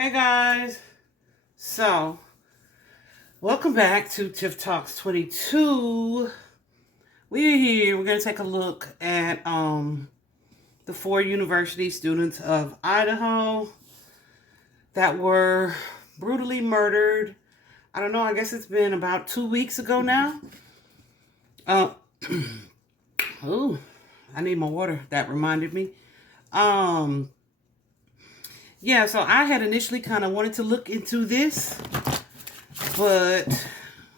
Hey guys, so welcome back to Tiff Talks 22. We're here. We're going to take a look at the 4 university students of Idaho that were brutally murdered. I don't know, I guess it's been about 2 weeks ago now. Oh, I need more water. That reminded me. Yeah, so I had initially kind of wanted to look into this, but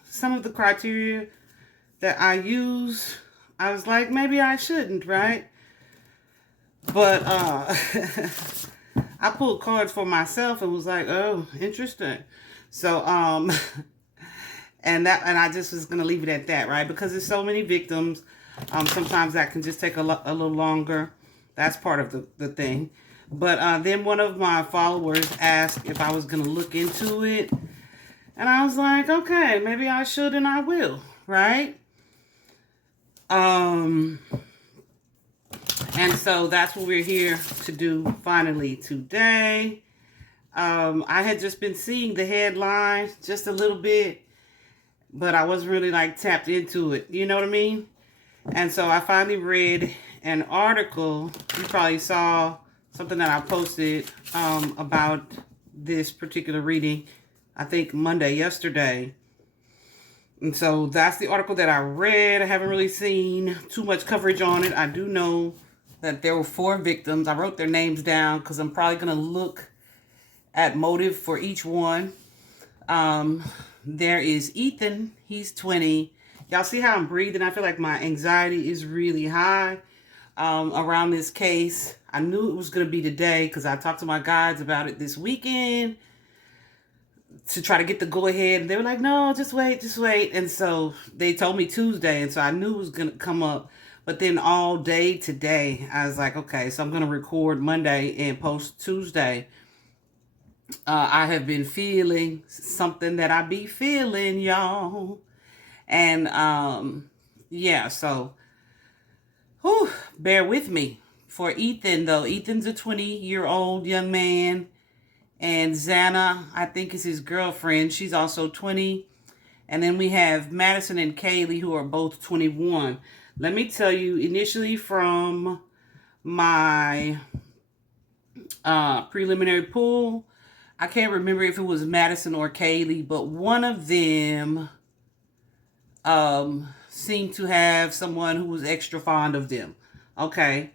some of the criteria that I use, I was like, maybe I shouldn't, right? But I pulled cards for myself and was like, oh, interesting. So and I just was gonna leave it at that, right? Because there's so many victims. Sometimes that can just take a little longer. That's part of the thing. But then one of my followers asked if I was going to look into it. And I was like, okay, maybe I should and I will, right? And so that's what we're here to do finally today. I had just been seeing the headlines just a little bit, but I wasn't really like tapped into it. You know what I mean? And so I finally read an article. You probably saw something that I posted about this particular reading, I think yesterday. And so that's the article that I read. I haven't really seen too much coverage on it. I do know that there were 4 victims. I wrote their names down because I'm probably going to look at motive for each one. There is Ethan. He's 20. Y'all see how I'm breathing? I feel like my anxiety is really high around this case. I knew it was going to be today because I talked to my guides about it this weekend to try to get the go-ahead. And they were like, no, just wait. And so they told me Tuesday, and so I knew it was going to come up. But then all day today, I was like, okay, so I'm going to record Monday and post Tuesday. I have been feeling something that I be feeling, y'all. And yeah, so bear with me. For Ethan, though, Ethan's a 20-year-old young man, and Xana, I think, is his girlfriend. She's also 20. And then we have Madison and Kaylee, who are both 21. Let me tell you, initially from my preliminary pool, I can't remember if it was Madison or Kaylee, but one of them seemed to have someone who was extra fond of them. Okay.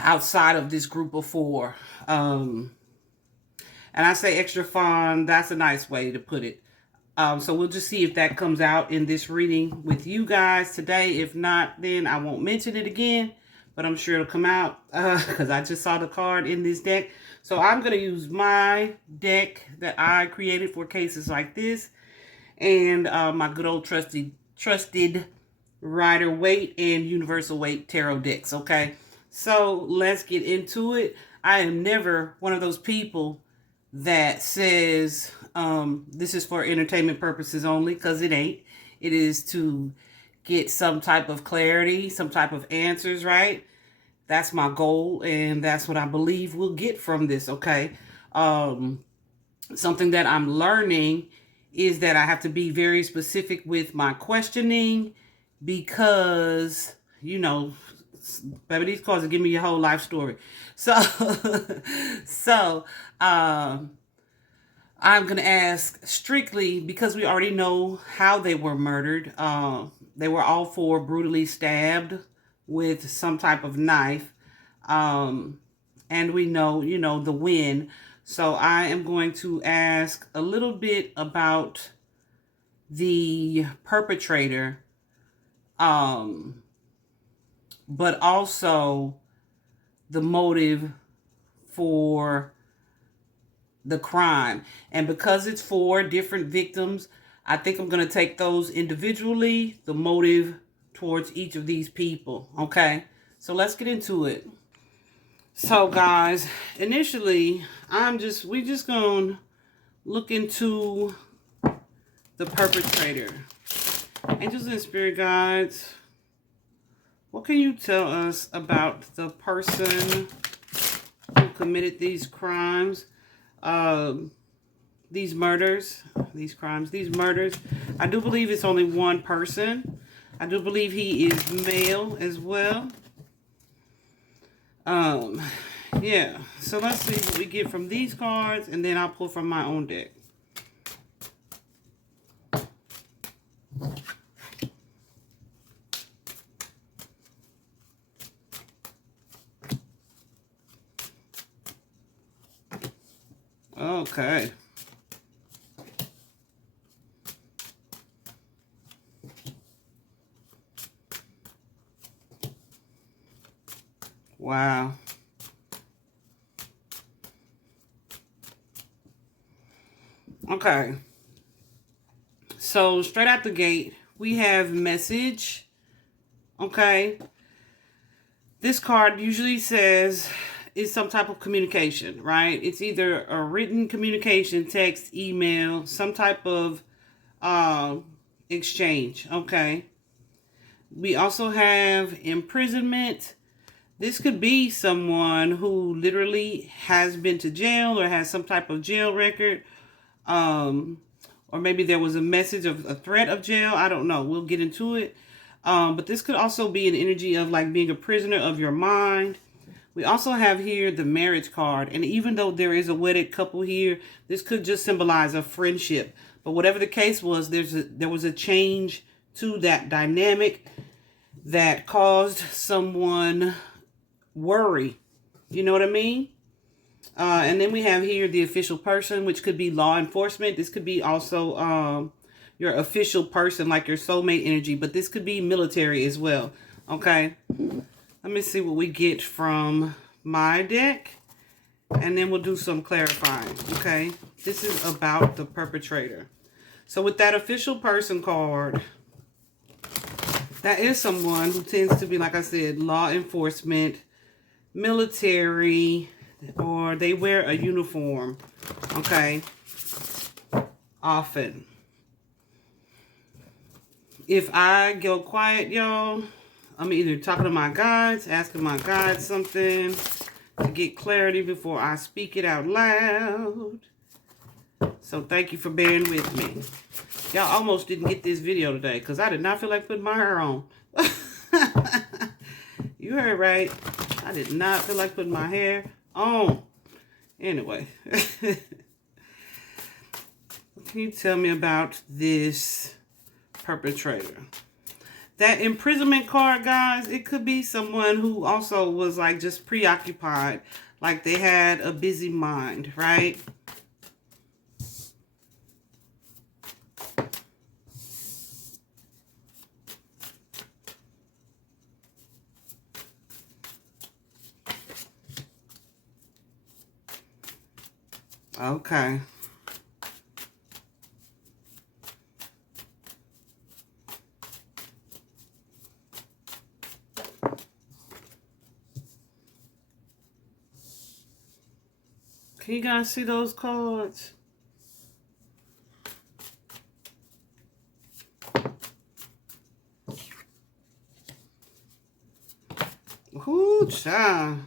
Outside of this group of 4. And I say extra fond, that's a nice way to put it. So we'll just see if that comes out in this reading with you guys today. If not, then I won't mention it again, but I'm sure it'll come out because I just saw the card in this deck. So I'm going to use my deck that I created for cases like this, and my good old trusted Rider-Waite and Universal Waite tarot decks, okay? So let's get into it. I am never one of those people that says this is for entertainment purposes only, because it ain't. It is to get some type of clarity, some type of answers, right? That's my goal, and that's what I believe we'll get from this, okay? Something that I'm learning is that I have to be very specific with my questioning because, you know, baby, these cards will give me your whole life story. So, I'm going to ask strictly because we already know how they were murdered. They were all 4 brutally stabbed with some type of knife. And we know, you know, the when. So I am going to ask a little bit about the perpetrator, but also the motive for the crime. And because it's 4 different victims, I think I'm going to take those individually, the motive towards each of these people. Okay, so let's get into it. So guys, initially, we just going to look into the perpetrator. Angels and spirit guides, what can you tell us about the person who committed these crimes? these murders, these crimes, these murders. I do believe it's only one person. I do believe he is male as well. Yeah. So let's see what we get from these cards, and then I'll pull from my own deck. Okay. Wow. Okay. So straight out the gate, we have message. Okay. This card usually says it's some type of communication, right? It's either a written communication, text, email, some type of exchange. Okay. We also have imprisonment. This could be someone who literally has been to jail or has some type of jail record. Or maybe there was a message of a threat of jail. I don't know. We'll get into it. But this could also be an energy of like being a prisoner of your mind. We also have here the marriage card. And even though there is a wedded couple here, this could just symbolize a friendship. But whatever the case was, there was a change to that dynamic that caused someone worry. You know what I mean? And then we have here the official person, which could be law enforcement. This could be also your official person, like your soulmate energy. But this could be military as well. Okay. Let me see what we get from my deck. And then we'll do some clarifying. Okay. This is about the perpetrator. So with that official person card, that is someone who tends to be, like I said, law enforcement, military, or they wear a uniform, okay, often. If I go quiet, y'all, I'm either talking to my guides, asking my guides something to get clarity before I speak it out loud. So thank you for bearing with me. Y'all almost didn't get this video today because I did not feel like putting my hair on. You heard right. I did not feel like putting my hair on. Anyway. What can you tell me about this perpetrator? That imprisonment card, guys, it could be someone who also was like just preoccupied. Like they had a busy mind, right? Okay. Can you guys see those cards? Ooh, child.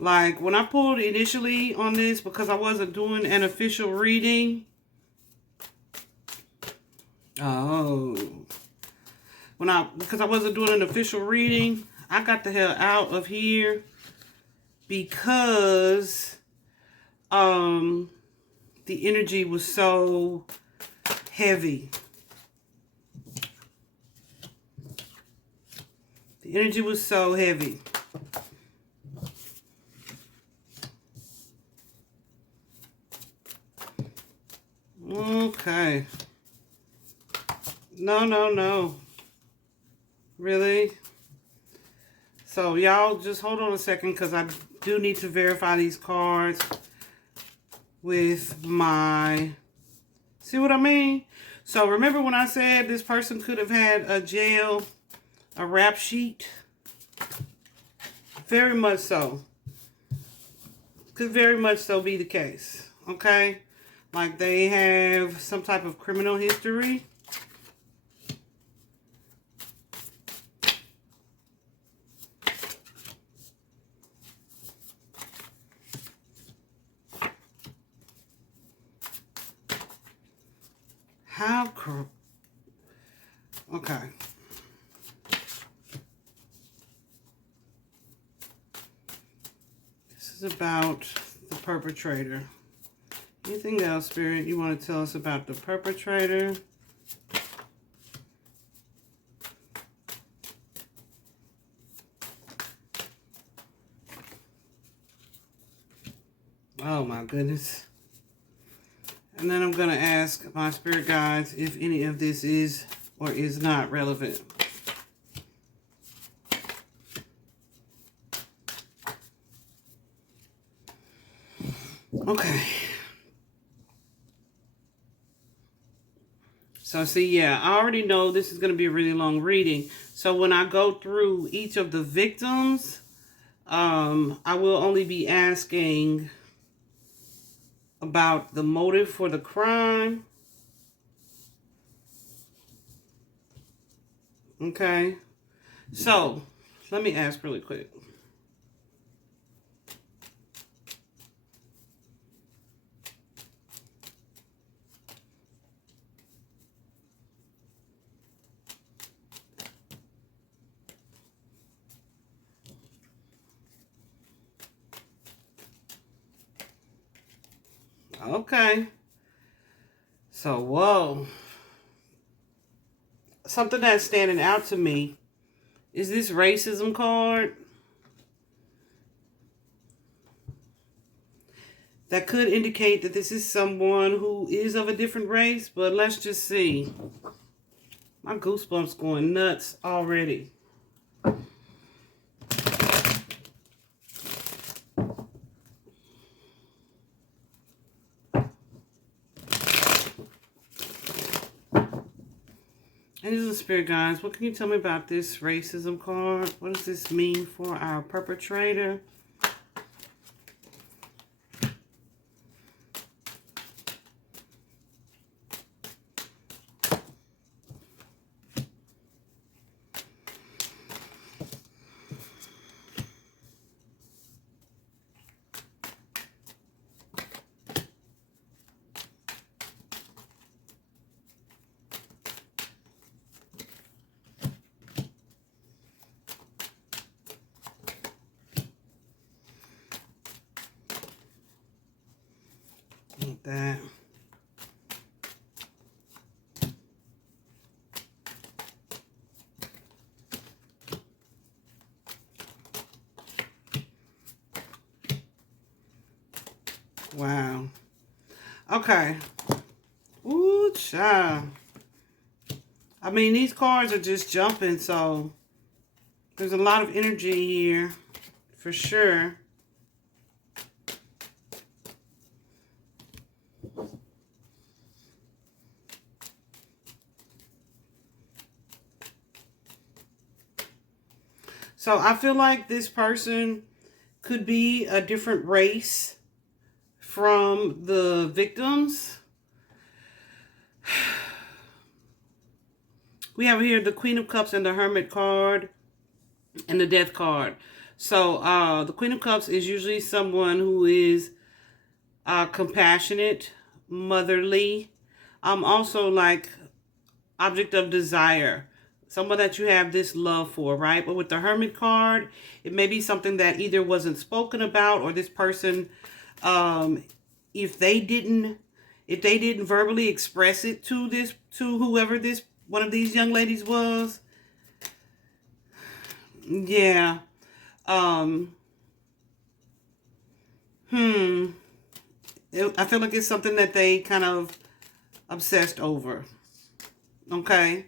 Like, when I pulled initially on this, because I wasn't doing an official reading. Because I wasn't doing an official reading, I got the hell out of here. Because, the energy was so heavy. The energy was so heavy. Okay. No. Really? So, y'all, just hold on a second because I do need to verify these cards with my... See what I mean? So, remember when I said this person could have had a rap sheet? Very much so. Could very much so be the case. Okay? Like they have some type of criminal history. How okay. This is about the perpetrator. Anything else, Spirit, you want to tell us about the perpetrator? Oh my goodness. And then I'm going to ask my spirit guides if any of this is or is not relevant. Okay. So see, yeah, I already know this is going to be a really long reading. So when I go through each of the victims, I will only be asking about the motive for the crime. Okay. So let me ask really quick. Okay. So, whoa. Something that's standing out to me is this racism card. That could indicate that this is someone who is of a different race, but let's just see. My goosebumps going nuts already. Angels and Spirit Guides, what can you tell me about this racism card? What does this mean for our perpetrator? That. Wow. Okay. Ooh, child. I mean, these cards are just jumping, so there's a lot of energy here, for sure. So I feel like this person could be a different race from the victims. We have here the Queen of Cups and the Hermit card and the Death card. So the Queen of Cups is usually someone who is compassionate, motherly. Also like object of desire. Someone that you have this love for, right? But with the Hermit card, it may be something that either wasn't spoken about, or this person, if they didn't verbally express it to whoever this one of these young ladies was, yeah, I feel like it's something that they kind of obsessed over. Okay.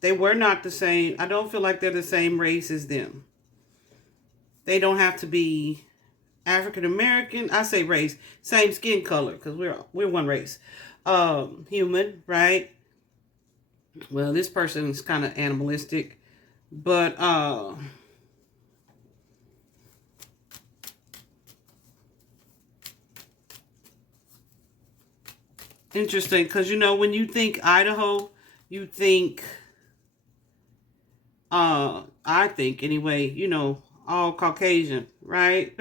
They were not the same. I don't feel like they're the same race as them. They don't have to be African American. I say race, same skin color, because we're one race. Human, right? Well, this person is kind of animalistic, but interesting, because when you think Idaho, you think I think anyway, all Caucasian, right?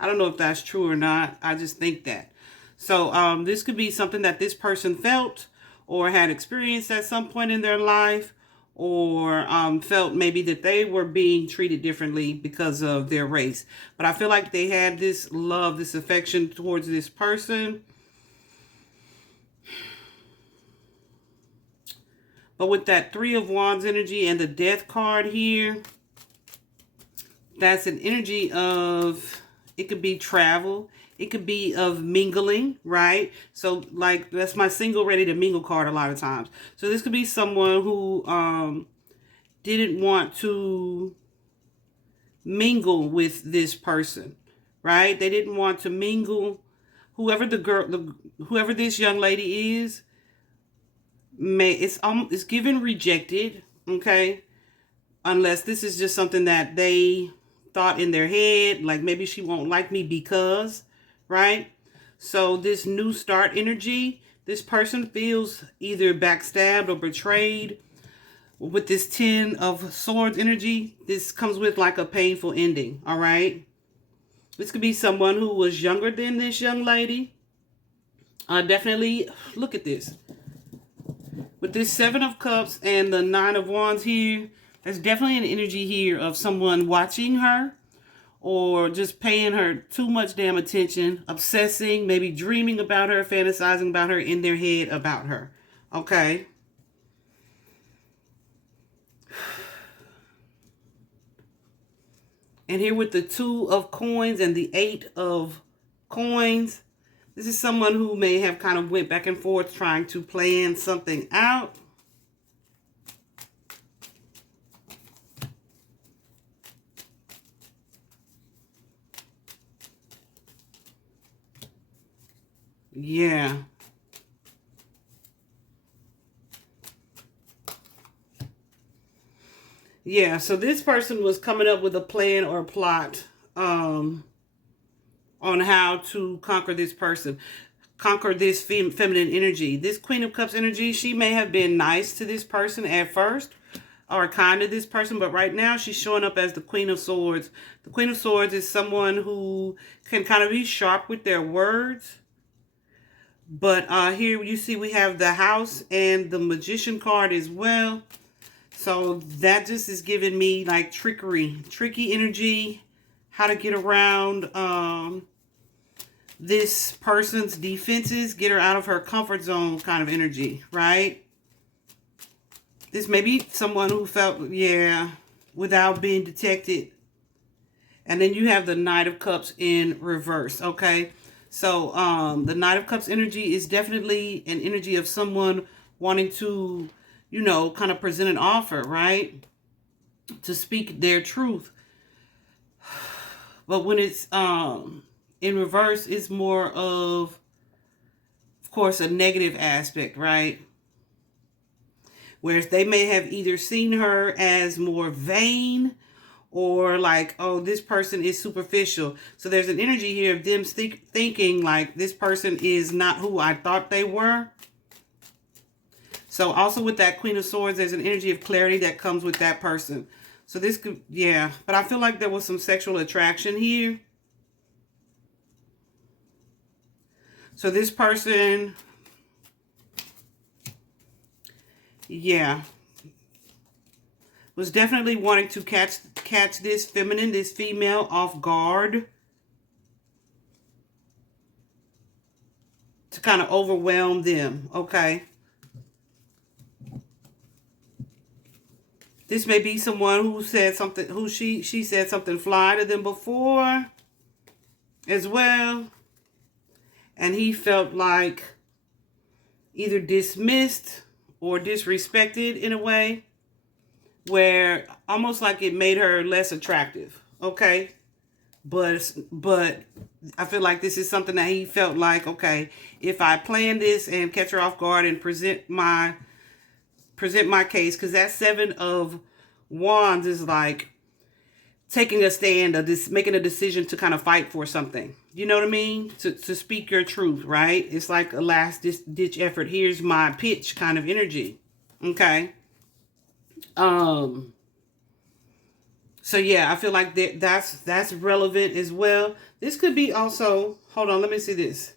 I don't know if that's true or not. I just think that. So this could be something that this person felt or had experienced at some point in their life, or felt maybe that they were being treated differently because of their race. But I feel like they had this love, this affection towards this person. But with that Three of Wands energy and the Death card here, that's an energy of, it could be travel. It could be of mingling, right? So like, that's my single ready to mingle card a lot of times. So this could be someone who didn't want to mingle with this person, right? They didn't want to mingle. Whoever whoever this young lady is, it's given rejected, okay? Unless this is just something that they thought in their head, like maybe she won't like me because, right? So this new start energy, this person feels either backstabbed or betrayed. With this 10 of Swords energy, this comes with like a painful ending, all right? This could be someone who was younger than this young lady. Definitely, look at this. With this 7 of Cups and the 9 of Wands here, there's definitely an energy here of someone watching her or just paying her too much damn attention, obsessing, maybe dreaming about her, fantasizing about her in their head about her, okay? And here with the 2 of Coins and the 8 of Coins, this is someone who may have kind of went back and forth trying to plan something out. Yeah. Yeah, so this person was coming up with a plan or a plot on how to conquer this person, conquer this feminine energy. This Queen of Cups energy, she may have been nice to this person at first or kind to this person, but right now she's showing up as the Queen of Swords. The Queen of Swords is someone who can kind of be sharp with their words. But here you see we have the House and the Magician card as well. So that just is giving me like tricky energy, how to get around this person's defenses, get her out of her comfort zone kind of energy, right? This may be someone who felt, yeah, without being detected. And then you have the Knight of Cups in reverse, okay? So the Knight of Cups energy is definitely an energy of someone wanting to, you know, kind of present an offer, right? To speak their truth. But when it's in reverse, it's more of course, a negative aspect, right? Whereas they may have either seen her as more vain or like, oh, this person is superficial. So there's an energy here of them thinking like this person is not who I thought they were. So also with that Queen of Swords, there's an energy of clarity that comes with that person. So this could, yeah, but I feel like there was some sexual attraction here. So this person, yeah, was definitely wanting to catch this feminine, this female off guard. To kind of overwhelm them, okay? This may be someone who said something, who she said something fly to them before as well. And he felt like either dismissed or disrespected in a way where almost like it made her less attractive, okay? But I feel like this is something that he felt like, okay, if I plan this and catch her off guard and present my case, because that Seven of Wands is like taking a stand, making a decision to kind of fight for something. You know what I mean? To speak your truth, right? It's like a last ditch effort. Here's my pitch kind of energy. Okay. So yeah, I feel like that's relevant as well. This could be also, hold on, let me see this.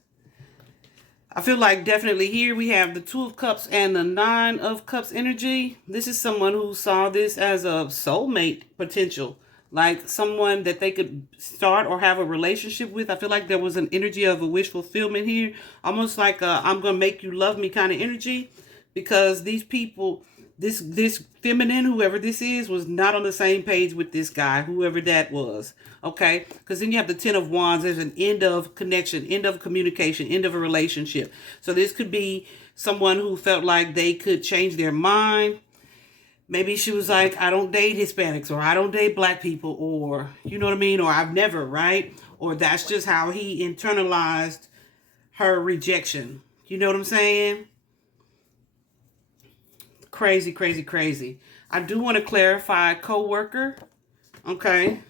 I feel like definitely here we have the Two of Cups and the Nine of Cups energy. This is someone who saw this as a soulmate potential, like someone that they could start or have a relationship with. I feel like there was an energy of a wish fulfillment here, almost like a I'm gonna make you love me kind of energy, because these people, this feminine, whoever this is, was not on the same page with this guy, whoever that was. Okay, because then you have the Ten of Wands. There's an end of connection, end of communication, end of a relationship. So this could be someone who felt like they could change their mind. Maybe she was like, I don't date Hispanics, or I don't date black people, or you know what I mean, or I've never, right? Or that's just how he internalized her rejection. You know what I'm saying? Crazy, crazy, crazy. I do want to clarify co-worker. Okay.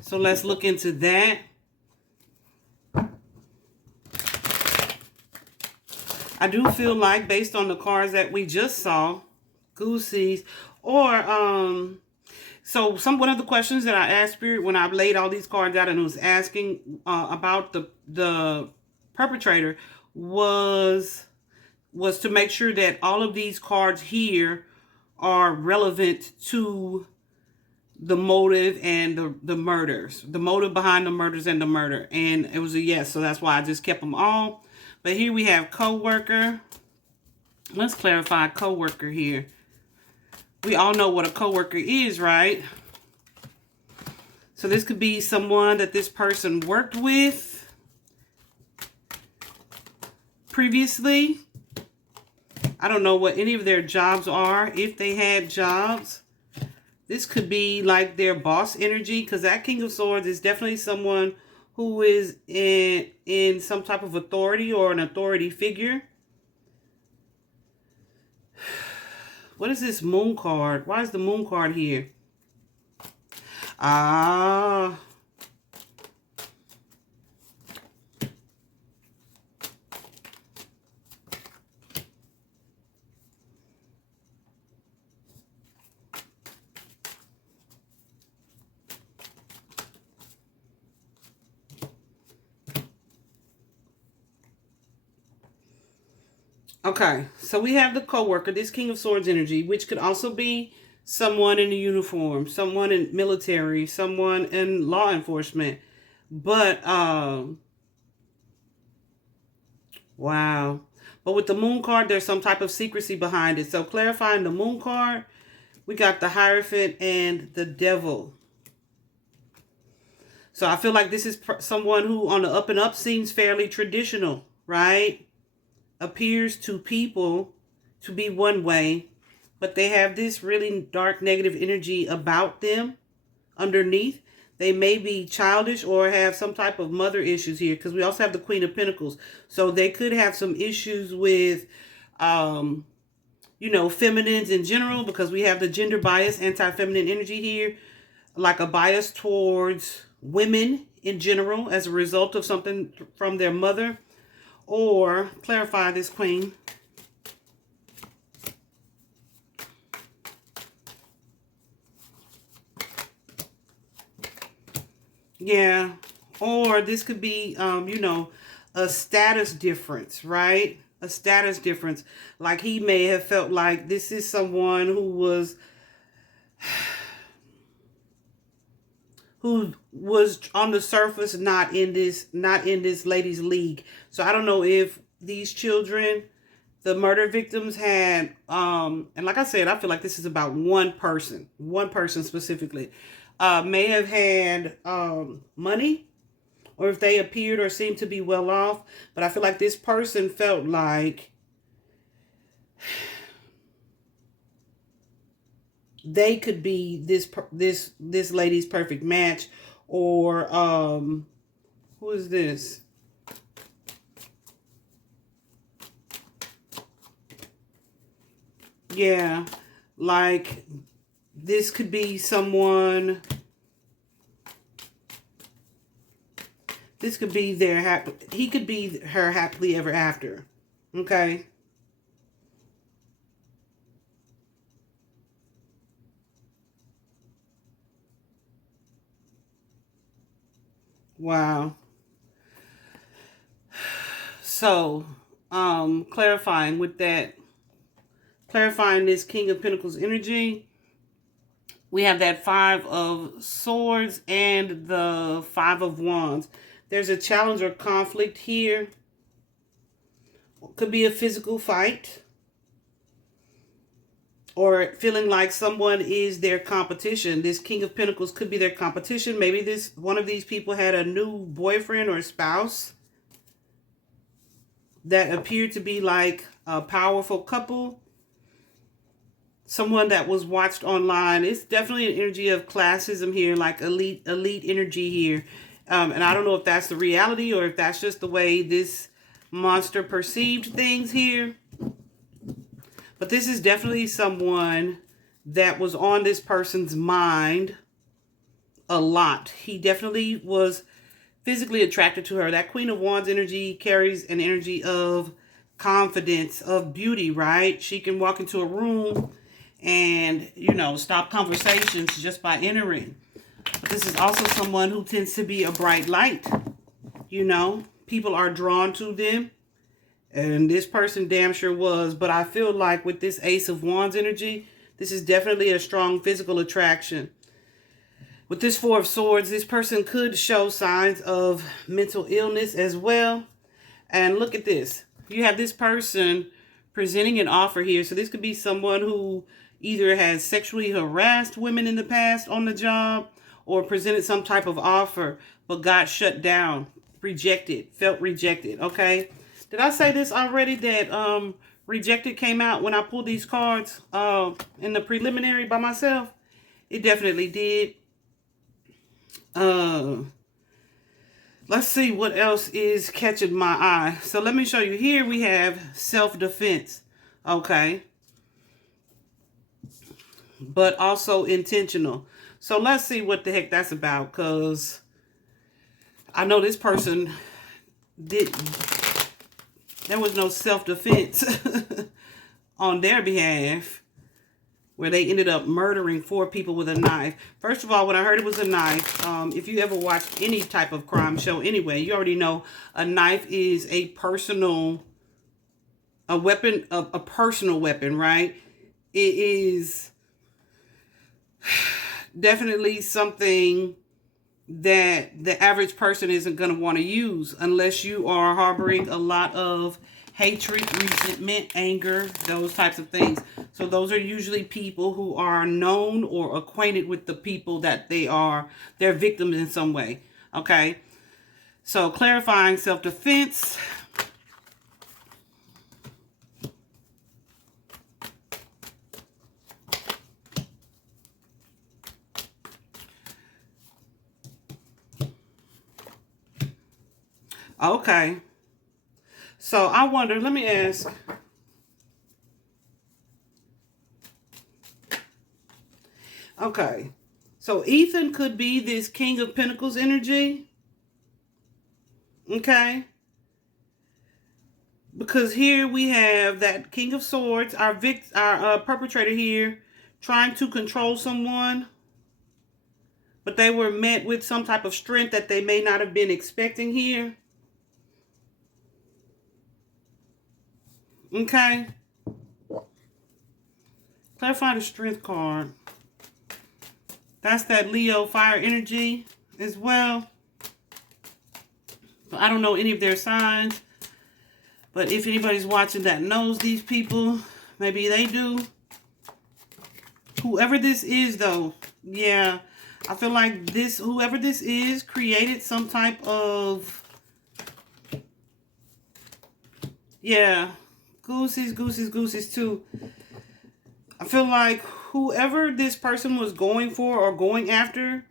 So let's look into that. I do feel like, based on the cards that we just saw, Goosies, or so one of the questions that I asked Spirit when I laid all these cards out and was asking about the perpetrator was to make sure that all of these cards here are relevant to the motive and the murders, the motive behind the murders and the murder. And it was a yes, so that's why I just kept them all. But here we have co-worker. Let's clarify co-worker here. We all know what a co-worker is, right? So this could be someone that this person worked with previously. I don't know what any of their jobs are, if they had jobs. This could be like their boss energy, because that King of Swords is definitely someone who is in some type of authority or an authority figure. What is this Moon card? Why is the Moon card here? Ah. Okay, so we have the co-worker, this King of Swords energy, which could also be someone in a uniform, someone in military, someone in law enforcement. But, wow. But with the Moon card, there's some type of secrecy behind it. So clarifying the Moon card, we got the Hierophant and the Devil. So I feel like this is someone who on the up and up seems fairly traditional, right? Appears to people to be one way, but they have this really dark negative energy about them underneath. They may be childish or have some type of mother issues here, because we also have the Queen of Pentacles. So they could have some issues with, you know, feminines in general, because we have the gender bias, anti-feminine energy here, like a bias towards women in general as a result of something from their mother. Or clarify this, Queen. Yeah. Or this could be, you know, a status difference, right? A status difference. Like he may have felt like this is someone who was on the surface not in this lady's league. So I don't know if these children, the murder victims, had and like I said, I feel like this is about one person specifically, may have had money, or if they appeared or seemed to be well off. But I feel like this person felt like they could be this lady's perfect match. Or who is this? Yeah, like this could be someone. This could be he could be her happily ever after. Okay. Wow. So, clarifying with that, clarifying this King of Pentacles energy, we have that Five of Swords and the Five of Wands. There's a challenge or conflict here. Could be a physical fight, or feeling like someone is their competition. This King of Pentacles could be their competition. Maybe one of these people had a new boyfriend or spouse that appeared to be like a powerful couple. Someone that was watched online. It's definitely an energy of classism here, like elite energy here. And I don't know if that's the reality or if that's just the way this monster perceived things here. But this is definitely someone that was on this person's mind a lot. He definitely was physically attracted to her. That Queen of Wands energy carries an energy of confidence, of beauty, right? She can walk into a room and, you know, stop conversations just by entering. But this is also someone who tends to be a bright light. You know, people are drawn to them. And this person damn sure was. But I feel like with this Ace of Wands energy, this is definitely a strong physical attraction. With this Four of Swords, this person could show signs of mental illness as well. And look at this. You have this person presenting an offer here. So this could be someone who either has sexually harassed women in the past on the job or presented some type of offer but got shut down, rejected, felt rejected, okay? Did I say this already that rejected came out when I pulled these cards in the preliminary by myself? It definitely did. Let's see what else is catching my eye. So let me show you. Here we have self-defense, okay? But also intentional. So let's see what the heck that's about, because I know this person there was no self-defense on their behalf, where they ended up murdering 4 people with a knife. First of all, when I heard it was a knife, if you ever watched any type of crime show anyway, you already know a knife is a weapon, a personal weapon, right? It is definitely something that the average person isn't going to want to use unless you are harboring a lot of hatred, resentment, anger, those types of things. So those are usually people who are known or acquainted with the people that they're victims in some way. Okay. So clarifying self-defense. Okay. So I wonder, let me ask. Okay. So Ethan could be this King of Pentacles energy. Okay. Because here we have that King of Swords, our perpetrator here, trying to control someone. But they were met with some type of strength that they may not have been expecting here. Okay. Clarify the strength card. That's that Leo fire energy as well. But I don't know any of their signs. But if anybody's watching that knows these people, maybe they do. Whoever this is, though, yeah, I feel like whoever this is created some type of, yeah, goosies too. I feel like whoever this person was going for or going after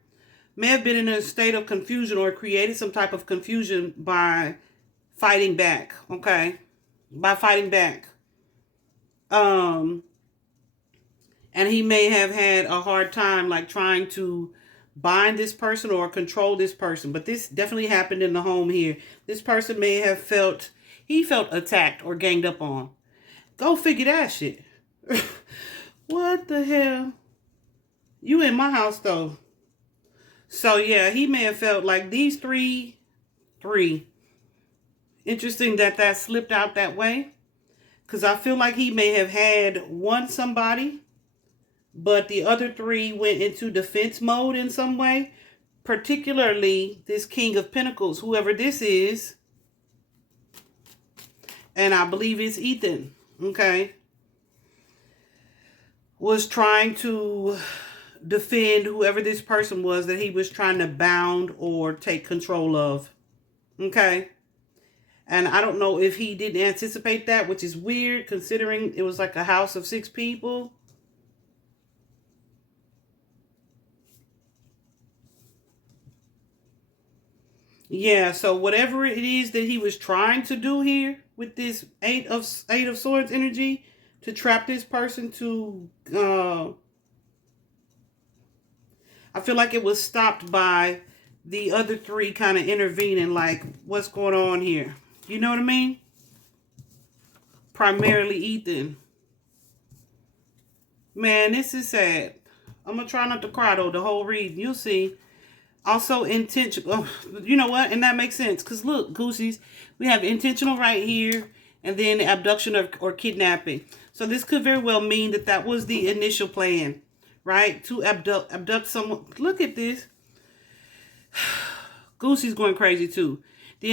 may have been in a state of confusion or created some type of confusion by fighting back, okay? By fighting back. And he may have had a hard time like trying to bind this person or control this person. But this definitely happened in the home here. This person may have felt attacked or ganged up on. Go figure that shit. What the hell? You in my house though. So yeah, he may have felt like these three Interesting that that slipped out that way. Because I feel like he may have had one somebody, but the other three went into defense mode in some way. Particularly this King of Pentacles, whoever this is. And I believe it's Ethan, okay, was trying to defend whoever this person was that he was trying to bound or take control of, okay? And I don't know if he didn't anticipate that, which is weird considering it was like a house of 6 people. Yeah, so whatever it is that he was trying to do here with this eight of swords energy to trap this person to I feel like it was stopped by the other 3 kind of intervening, like, what's going on here? You know what I mean? Primarily Ethan. Man, this is sad. I'm going to try not to cry, though, the whole reading. You'll see. Also, intentional. Oh, you know what? And that makes sense. Because, look, Goosies, we have intentional right here. And then abduction or kidnapping. So this could very well mean that that was the initial plan. Right? To abduct someone. Look at this. Goosey's going crazy too. The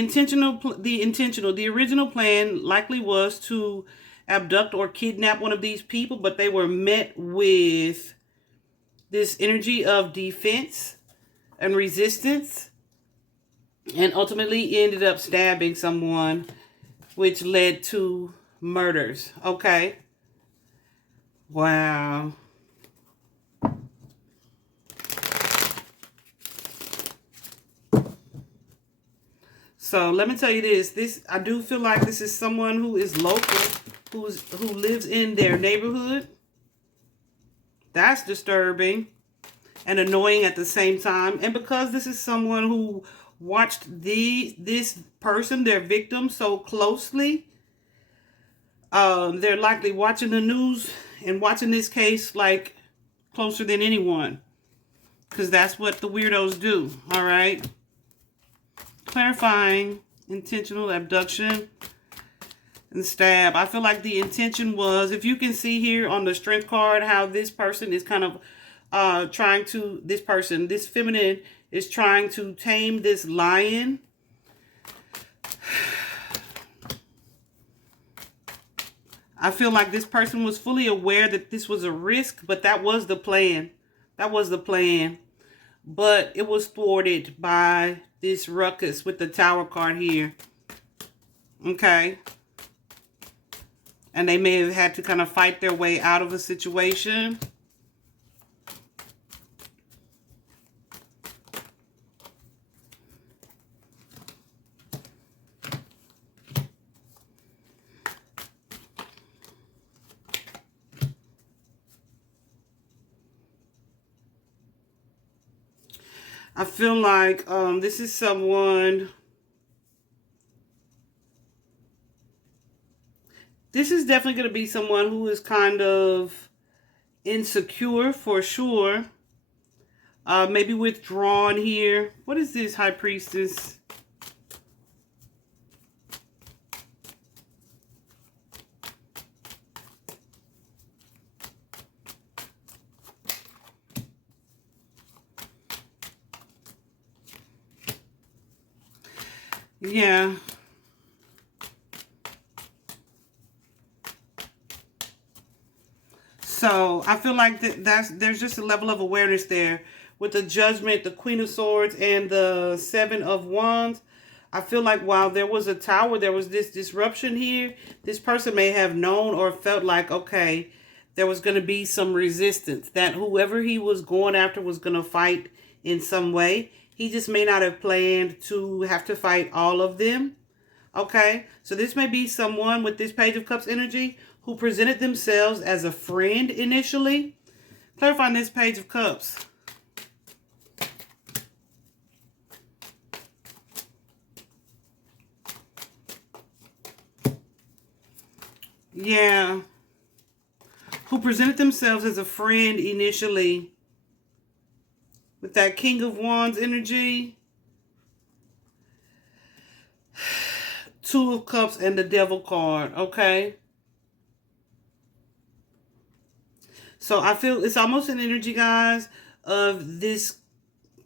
original plan likely was to abduct or kidnap one of these people, but they were met with this energy of defense and resistance, and ultimately ended up stabbing someone, which led to murders. Okay. Wow. So let me tell you this. I do feel like this is someone who is local, who lives in their neighborhood. That's disturbing and annoying at the same time. And because this is someone who watched this person, their victim, so closely, they're likely watching the news and watching this case like closer than anyone. Because that's what the weirdos do. All right. Clarifying intentional abduction and stab. I feel like the intention was, if you can see here on the strength card, how this person is kind of this feminine is trying to tame this lion. I feel like this person was fully aware that this was a risk, but that was the plan. That was the plan. But it was thwarted by this ruckus with the Tower card here. Okay. And they may have had to kind of fight their way out of a situation. I feel like this is someone. This is definitely going to be someone who is kind of insecure for sure. Maybe withdrawn here. What is this, High Priestess? Yeah. So I feel like there's just a level of awareness there with the Judgment, the Queen of Swords, and the Seven of Wands. I feel like while there was a tower, there was this disruption here. This person may have known or felt like, okay, there was going to be some resistance, that whoever he was going after was going to fight in some way. He just may not have planned to have to fight all of them. Okay, so this may be someone with this Page of Cups energy who presented themselves as a friend initially. Clarifying this Page of Cups. Yeah. Who presented themselves as a friend initially. With that King of Wands energy. Two of Cups and the Devil card, okay? So I feel it's almost an energy, guys, of this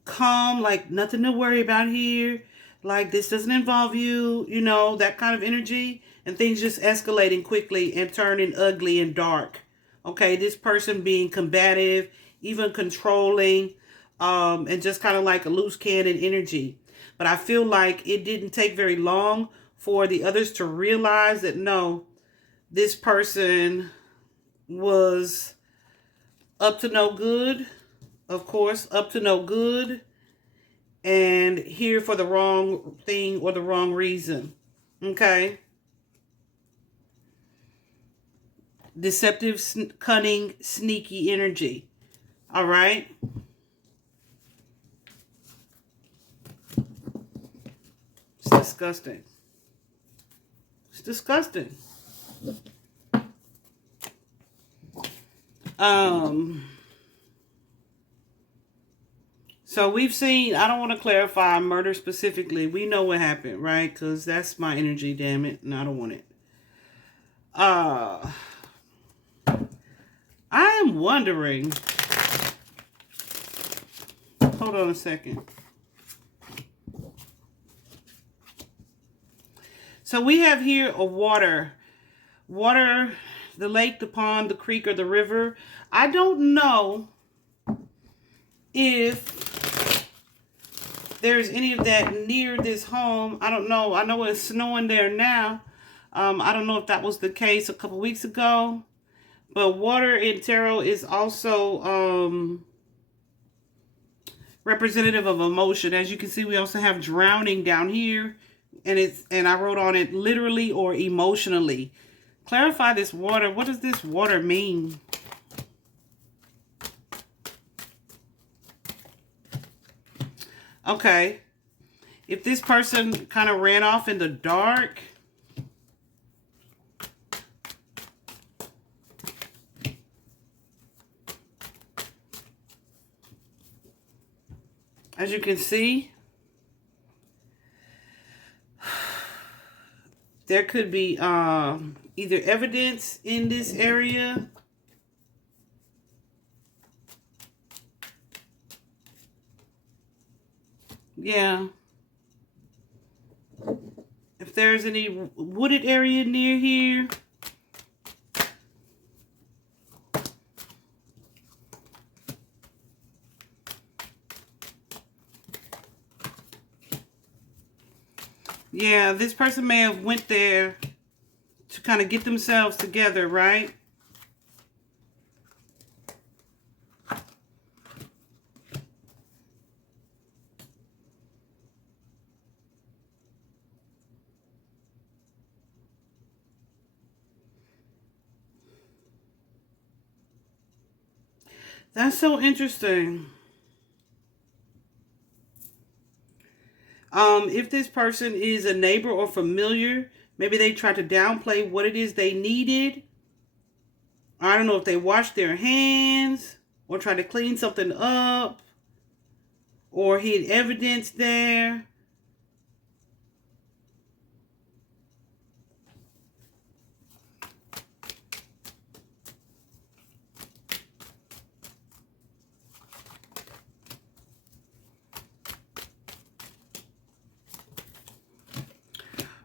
calm, like nothing to worry about here. Like this doesn't involve you, you know, that kind of energy. And things just escalating quickly and turning ugly and dark. Okay, this person being combative, even controlling, and just kind of like a loose cannon energy. But I feel like it didn't take very long for the others to realize that, no, this person was up to no good. Of course, up to no good. And here for the wrong thing or the wrong reason. Okay? Deceptive, cunning, sneaky energy. All right? It's disgusting. It's disgusting. So we've seen, I don't want to clarify murder specifically. We know what happened, right? Because that's my energy, damn it. And I don't want it. I am wondering. Hold on a second. So we have here a water. Water, the lake, the pond, the creek, or the river. I don't know if there's any of that near this home. I don't know. I know it's snowing there now. I don't know if that was the case a couple weeks ago. But water in tarot is also representative of emotion. As you can see, we also have drowning down here. And I wrote on it literally or emotionally. Clarify this water. What does this water mean? Okay. If this person kind of ran off in the dark. As you can see, there could be either evidence in this area. Yeah. If there's any wooded area near here. Yeah, this person may have went there to kind of get themselves together, right? That's so interesting. If this person is a neighbor or familiar, maybe they tried to downplay what it is they needed. I don't know if they washed their hands or tried to clean something up or hid evidence there.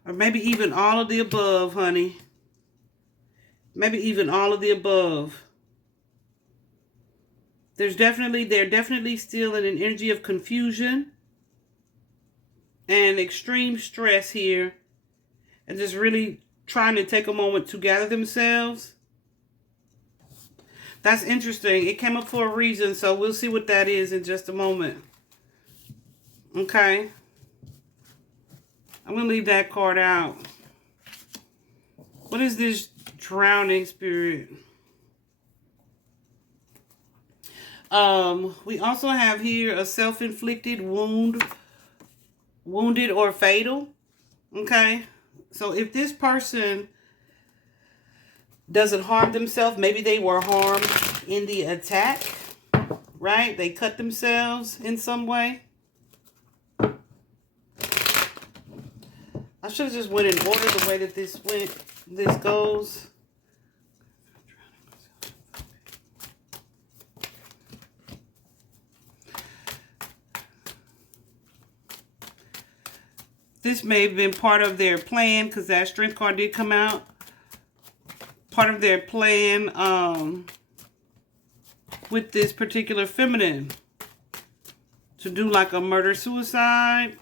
Or maybe even all of the above, honey. Maybe even all of the above. They're definitely still in an energy of confusion and extreme stress here. And just really trying to take a moment to gather themselves. That's interesting. It came up for a reason, so we'll see what that is in just a moment. Okay. I'm going to leave that card out. What is this drowning spirit? We also have here a self-inflicted wound, wounded or fatal. Okay. So if this person doesn't harm themselves, maybe they were harmed in the attack, right? They cut themselves in some way. I should have just went in order the way that this goes. This may have been part of their plan, because that strength card did come out. Part of their plan with this particular feminine to do like a murder-suicide.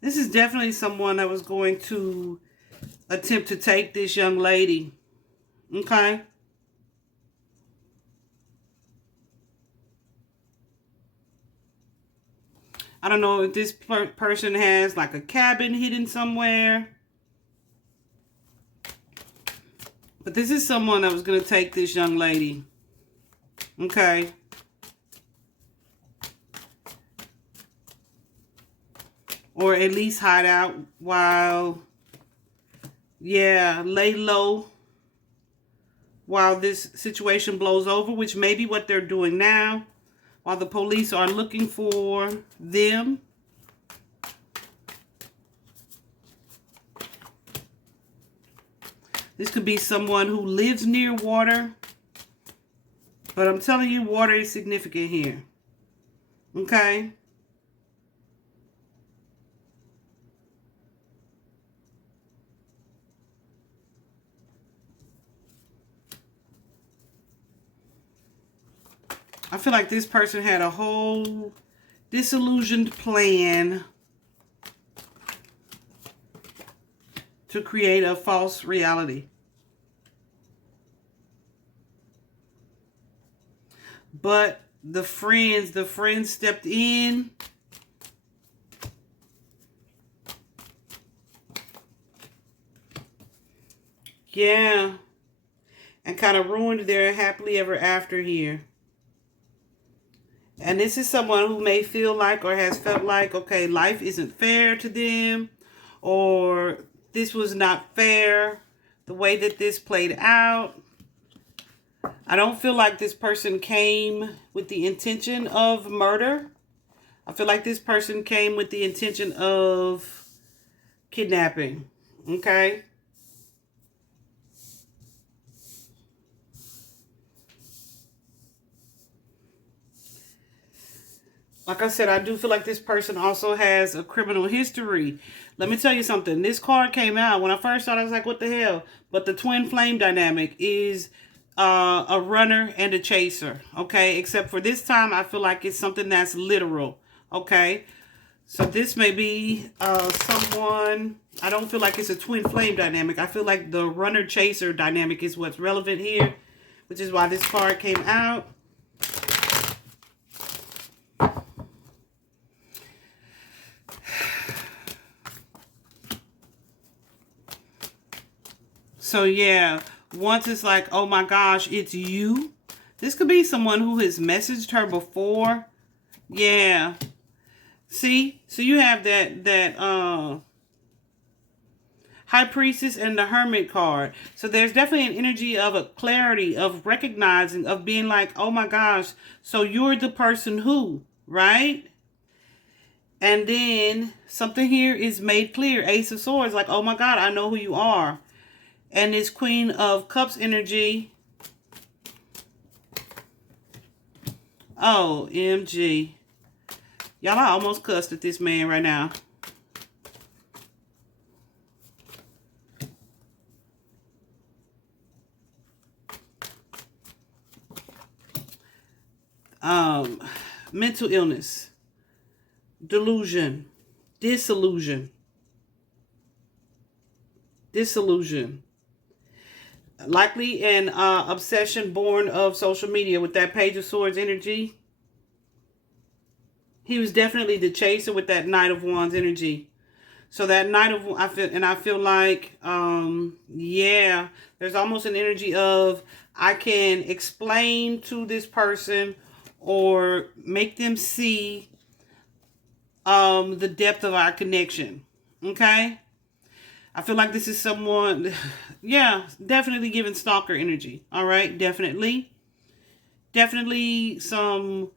This is definitely someone that was going to attempt to take this young lady. Okay? I don't know if this person has like a cabin hidden somewhere. But this is someone that was going to take this young lady. Okay. Or at least hide out while, yeah, lay low while this situation blows over, which may be what they're doing now, while the police are looking for them. This could be someone who lives near water. But I'm telling you, water is significant here. Okay? I feel like this person had a whole disillusioned plan to create a false reality. But the friends stepped in. Yeah. And kind of ruined their happily ever after here. And this is someone who may feel like or has felt like, okay, life isn't fair to them, or this was not fair, the way that this played out. I don't feel like this person came with the intention of murder. I feel like this person came with the intention of kidnapping. Okay? Like I said, I do feel like this person also has a criminal history. Let me tell you something. This card came out. When I first saw it, I was like, what the hell? But the twin flame dynamic is a runner and a chaser. Okay? Except for this time, I feel like it's something that's literal. Okay? So this may be someone... I don't feel like it's a twin flame dynamic. I feel like the runner-chaser dynamic is what's relevant here, which is why this card came out. So yeah, once it's like, oh my gosh, it's you. This could be someone who has messaged her before. Yeah. See? So you have that High Priestess and the Hermit card. So there's definitely an energy of a clarity, of recognizing, of being like, oh my gosh, so you're the person who, right? And then something here is made clear. Ace of Swords, like, oh my God, I know who you are. And this Queen of Cups energy. OMG. Y'all, I almost cussed at this man right now. Mental illness. Delusion. Disillusion. Likely an obsession born of social media with that Page of Swords energy. He was definitely the chaser with that Knight of Wands energy. So that Knight of I feel like, yeah, there's almost an energy of I can explain to this person or make them see the depth of our connection. Okay? I feel like this is someone, yeah, definitely giving stalker energy. All right, definitely. Definitely some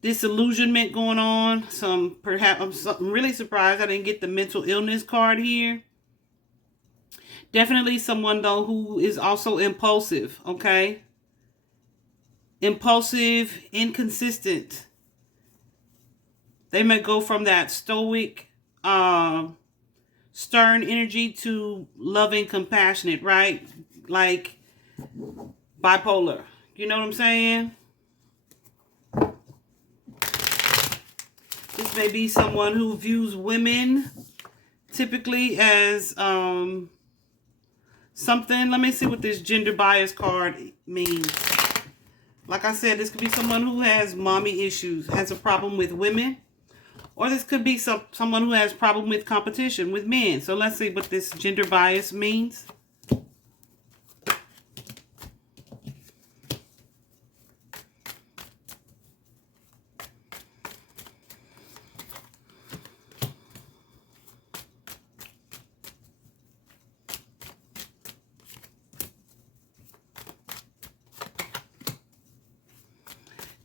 disillusionment going on. I'm really surprised I didn't get the mental illness card here. Definitely someone, though, who is also impulsive, okay? Impulsive, inconsistent. They may go from that stoic, stern energy to loving, compassionate, right? Like bipolar. You know what I'm saying? This may be someone who views women typically as something. Let me see what this gender bias card means. Like I said, this could be someone who has mommy issues, has a problem with women. Or this could be someone who has problem with competition with men. So let's see what this gender bias means.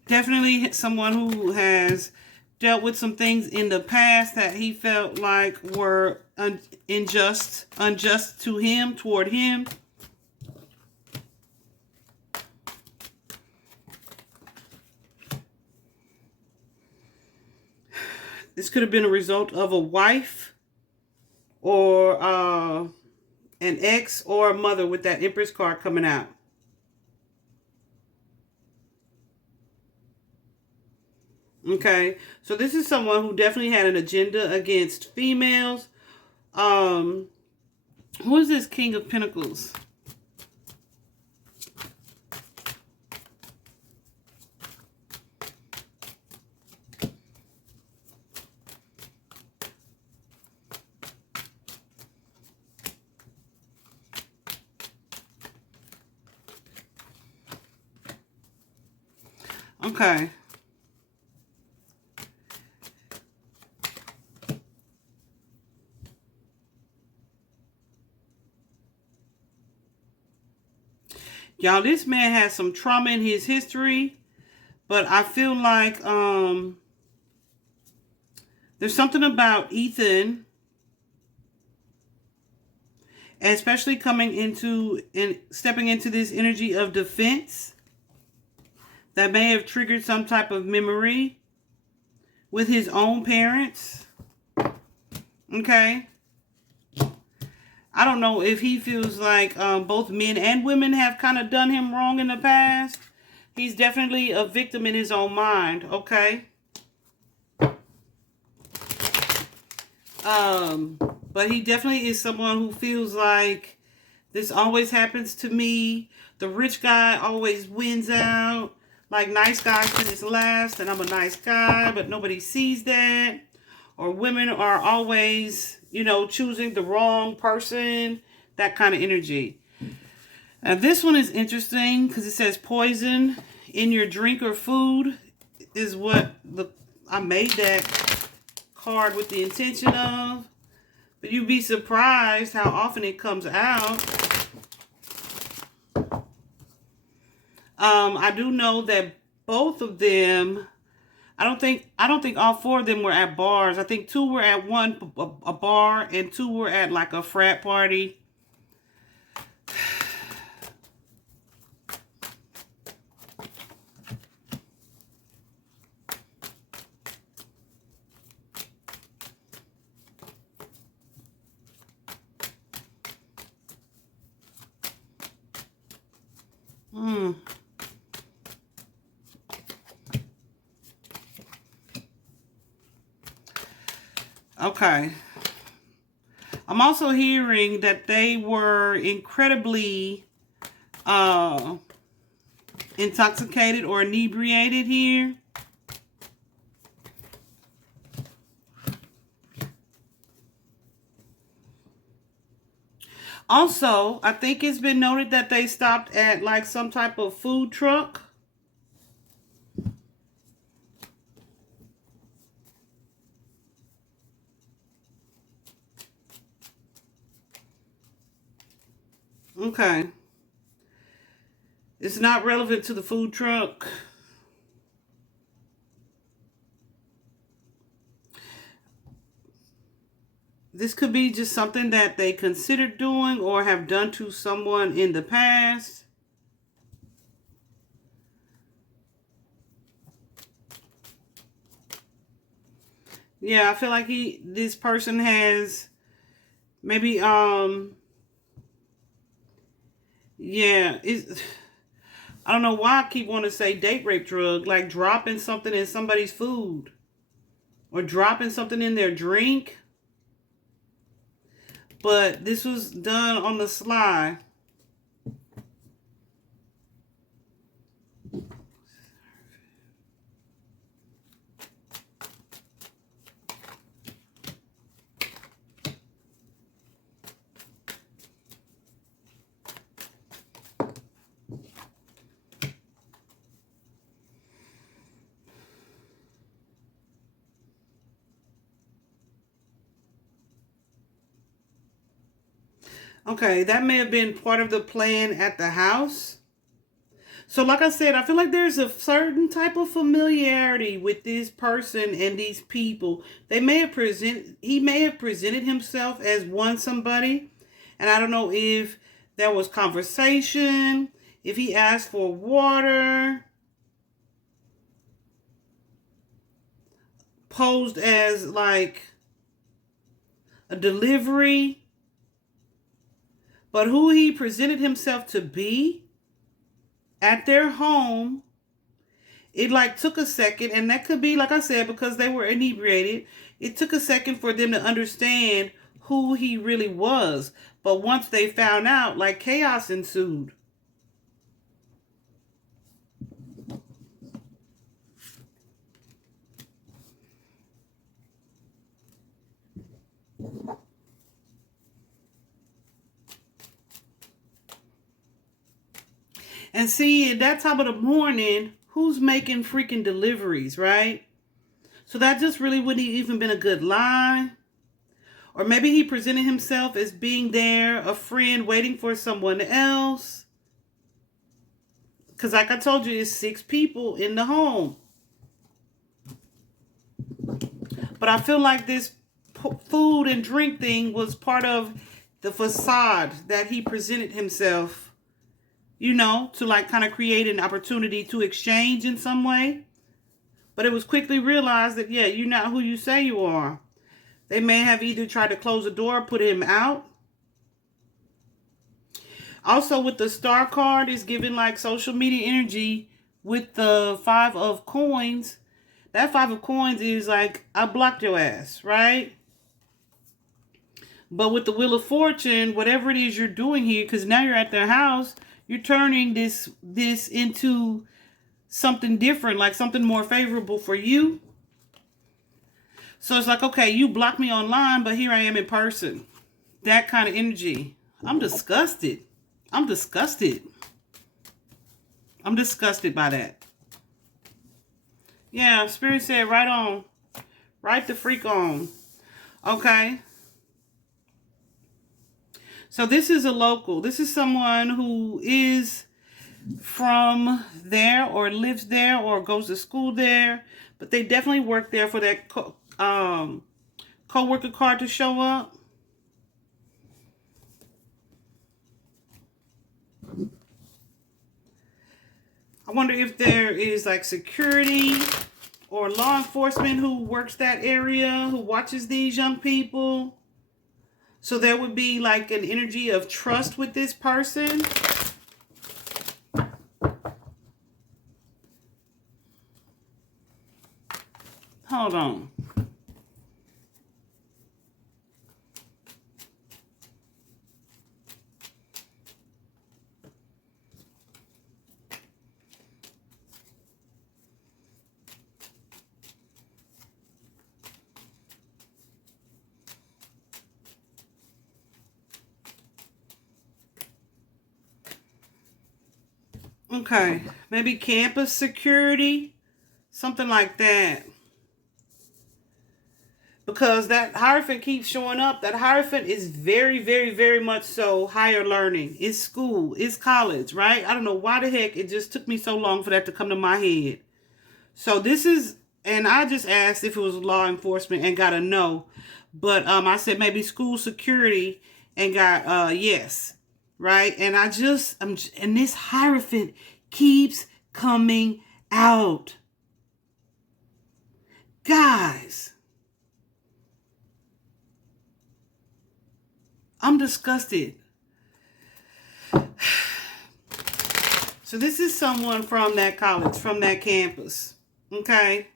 Definitely someone who has dealt with some things in the past that he felt like were unjust to him, toward him. This could have been a result of a wife or an ex or a mother with that Empress card coming out. Okay, so this is someone who definitely had an agenda against females. Who is this King of Pentacles? Okay. Y'all, this man has some trauma in his history, but I feel like there's something about Ethan, especially coming into and stepping into this energy of defense, that may have triggered some type of memory with his own parents. Okay. I don't know if he feels like both men and women have kind of done him wrong in the past. He's definitely a victim in his own mind, okay? But he definitely is someone who feels like this always happens to me. The rich guy always wins out. Like, nice guy finishes last, and I'm a nice guy, but nobody sees that. Or women are always, you know, choosing the wrong person. That kind of energy. Now, this one is interesting because it says poison in your drink or food is what I made that card with the intention of. But you'd be surprised how often it comes out. I do know that both of them, I don't think all four of them were at bars. I think two were at a bar and two were at like a frat party. Okay. I'm also hearing that they were incredibly intoxicated or inebriated here. Also, I think it's been noted that they stopped at like some type of food truck. Okay. It's not relevant to the food truck. This could be just something that they considered doing or have done to someone in the past. Yeah, I feel like this person has maybe, yeah, I don't know why I keep wanting to say date rape drug, like dropping something in somebody's food or dropping something in their drink. But this was done on the sly. Okay, that may have been part of the plan at the house. So like I said, I feel like there's a certain type of familiarity with this person and these people. He may have presented himself as somebody. And I don't know if there was conversation, if he asked for water, posed as like a delivery. But who he presented himself to be at their home, it like took a second, and that could be, like I said, because they were inebriated. It took a second for them to understand who he really was. But once they found out, like, chaos ensued. And see, at that time of the morning, who's making freaking deliveries, right? So that just really wouldn't even been a good lie. Or maybe he presented himself as being there, a friend waiting for someone else. Because like I told you, it's 6 people in the home. But I feel like this food and drink thing was part of the facade that he presented himself, to like kind of create an opportunity to exchange in some way. But it was quickly realized that, yeah, you're not who you say you are. They may have either tried to close the door or put him out. Also, with the star card, is giving like social media energy with the 5 of coins. That 5 of coins is like, I blocked your ass, right? But with the Wheel of Fortune, whatever it is you're doing here, because now you're at their house, you're turning this into something different, like something more favorable for you. So it's like, okay, you blocked me online, but here I am in person. That kind of energy. I'm disgusted. I'm disgusted. I'm disgusted by that. Yeah, Spirit said right on. Right the freak on. Okay. So this is a local. This is someone who is from there or lives there or goes to school there. But they definitely work there for that co-worker card to show up. I wonder if there is like security or law enforcement who works that area, who watches these young people. So there would be like an energy of trust with this person. Hold on. Okay, maybe campus security, something like that. because that Hierophant keeps showing up. That Hierophant is very, very, very much so higher learning. It's school. It's college, right? I don't know why the heck it just took me so long for that to come to my head. So this is, and I just asked if it was law enforcement and got a no. But I said maybe school security and got yes, right? And and this Hierophant keeps coming out. Guys, I'm disgusted. So this is someone from that college, from that campus, okay?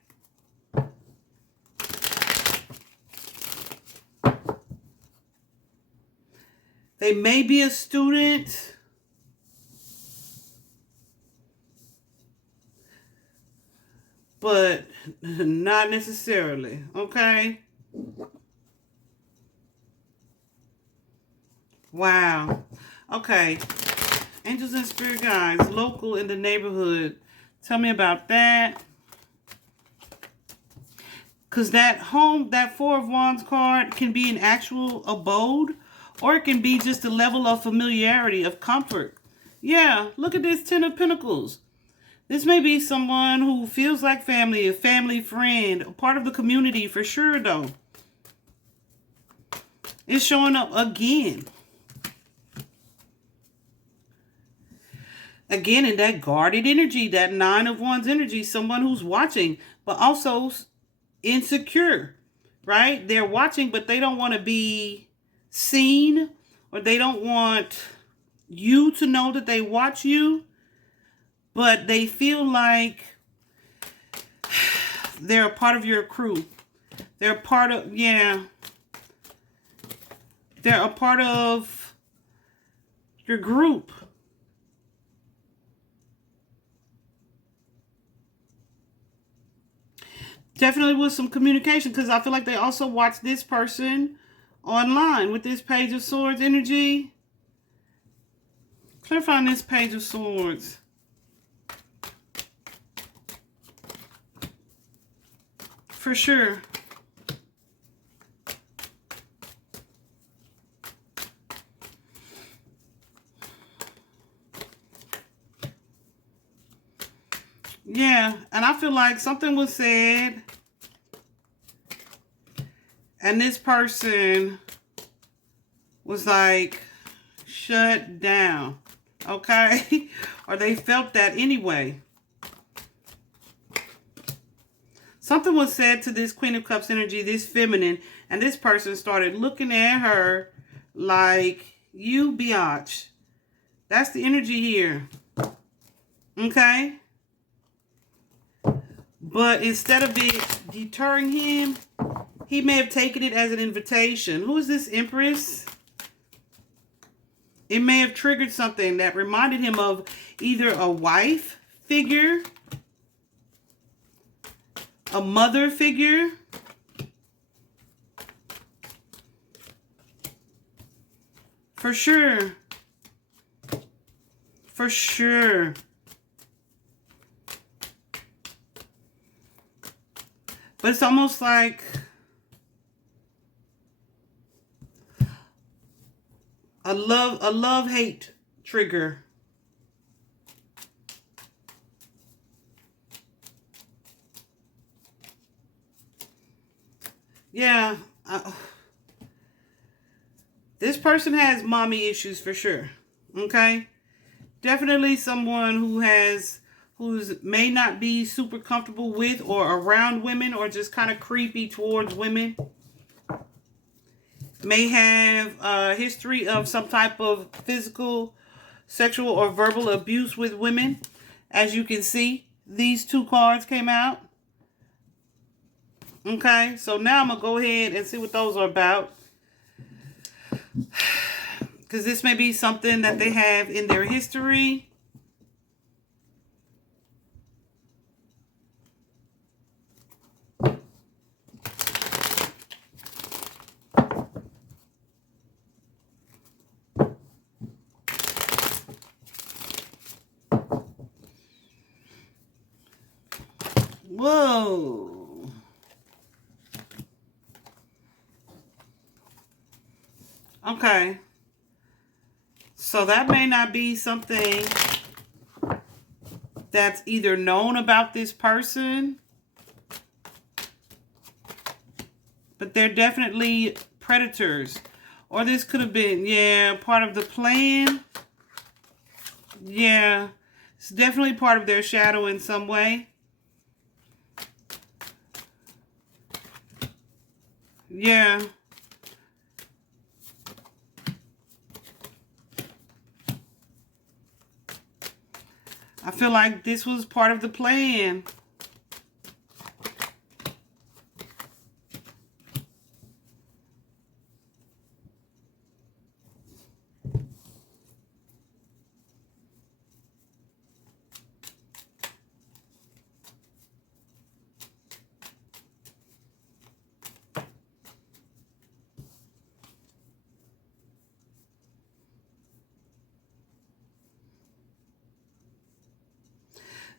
They may be a student, but not necessarily, okay? Wow. Okay. Angels and spirit guides, local in the neighborhood. Tell me about that. Because that home, that Four of Wands card can be an actual abode, or it can be just a level of familiarity, of comfort. Yeah, look at this Ten of Pentacles. This may be someone who feels like family, a family friend, a part of the community for sure though. It's showing up again. Again, in that guarded energy, that Nine of Wands energy, someone who's watching, but also insecure, right? They're watching, but they don't want to be seen, or they don't want you to know that they watch you, but they feel like they're a part of your crew. They're a part of, yeah. They're a part of your group. Definitely with some communication, because I feel like they also watch this person online with this Page of Swords energy. Clarifying this Page of Swords. For sure. Yeah, and I feel like something was said and this person was like, shut down, okay? Or they felt that anyway. Something was said to this Queen of Cups energy, this feminine, and this person started looking at her like, you biatch. That's the energy here, okay? But instead of deterring him, he may have taken it as an invitation. Who is this Empress? It may have triggered something that reminded him of either a wife figure, a mother figure, for sure. For sure. But it's almost like a love-hate trigger. Yeah. This person has mommy issues for sure. Okay? Definitely someone who's may not be super comfortable with or around women, or just kind of creepy towards women. May have a history of some type of physical, sexual, or verbal abuse with women. As you can see, these two cards came out. Okay, so now I'm going to go ahead and see what those are about. Because this may be something that they have in their history. Whoa. Okay. So that may not be something that's either known about this person, but they're definitely predators. Or this could have been, yeah, part of the plan. Yeah, it's definitely part of their shadow in some way. Yeah. I feel like this was part of the plan.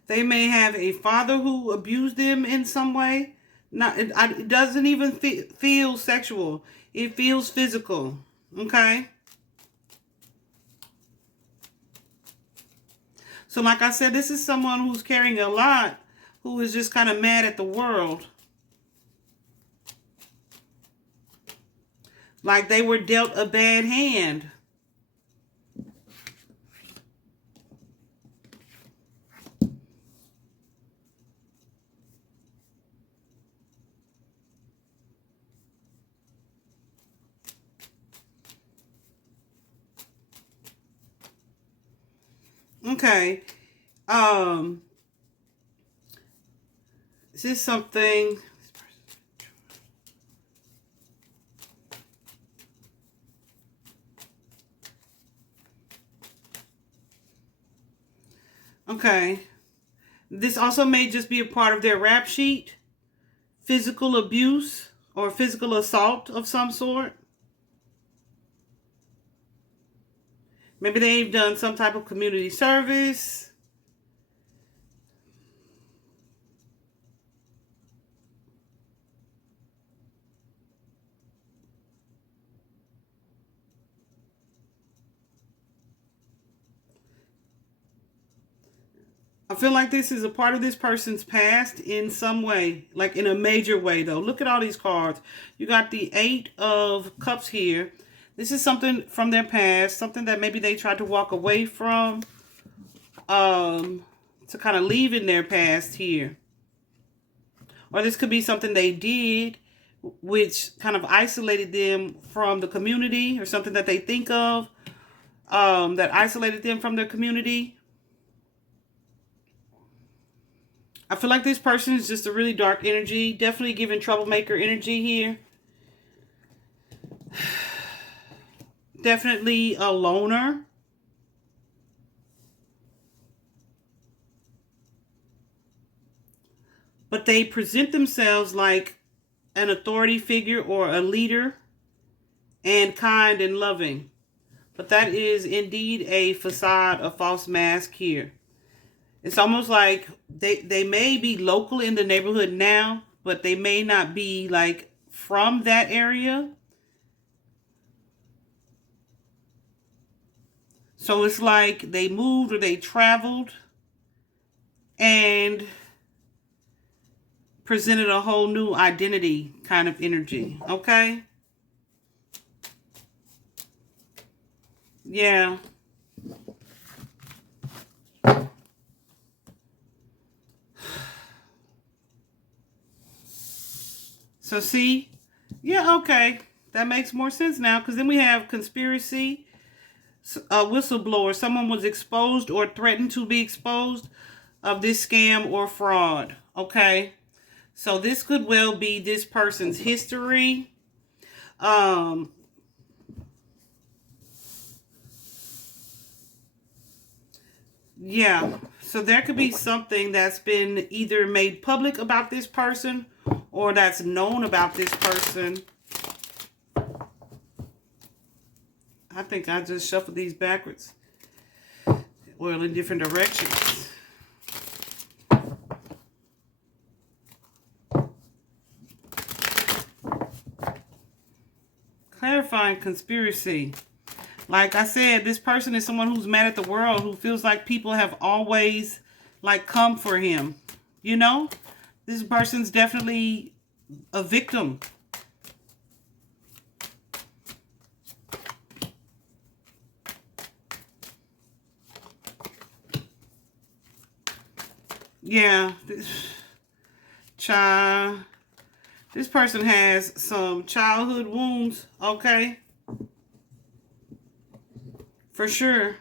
They may have a father who abused them in some way. It doesn't even feel sexual. It feels physical. Okay? So like I said, this is someone who's carrying a lot, who is just kind of mad at the world. Like they were dealt a bad hand. Okay. Is this something? Okay. This also may just be a part of their rap sheet. Physical abuse or physical assault of some sort. Maybe they've done some type of community service. I feel like this is a part of this person's past in some way, like in a major way though. Look at all these cards. You got the 8 of Cups here. This is something from their past, something that maybe they tried to walk away from, to kind of leave in their past here. Or this could be something they did which kind of isolated them from the community, or something that they think of that isolated them from their community. I feel like this person is just a really dark energy. Definitely giving troublemaker energy here. Definitely a loner. But they present themselves like an authority figure or a leader, and kind and loving. But that is indeed a facade, a false mask here. It's almost like they may be local in the neighborhood now, but they may not be like from that area. So it's like they moved or they traveled and presented a whole new identity kind of energy. Okay? Yeah. So see? Yeah, okay. That makes more sense now, because then we have conspiracy, a whistleblower. Someone was exposed or threatened to be exposed of this scam or fraud. Okay? So this could well be this person's history. Yeah. So there could be something that's been either made public about this person or that's known about this person. I think I just shuffled these backwards. Well, in different directions. clarifying conspiracy. Like I said, this person is someone who's mad at the world, who feels like people have always, like, come for him. You know? This person's definitely a victim. Yeah. This person has some childhood wounds, okay? For sure.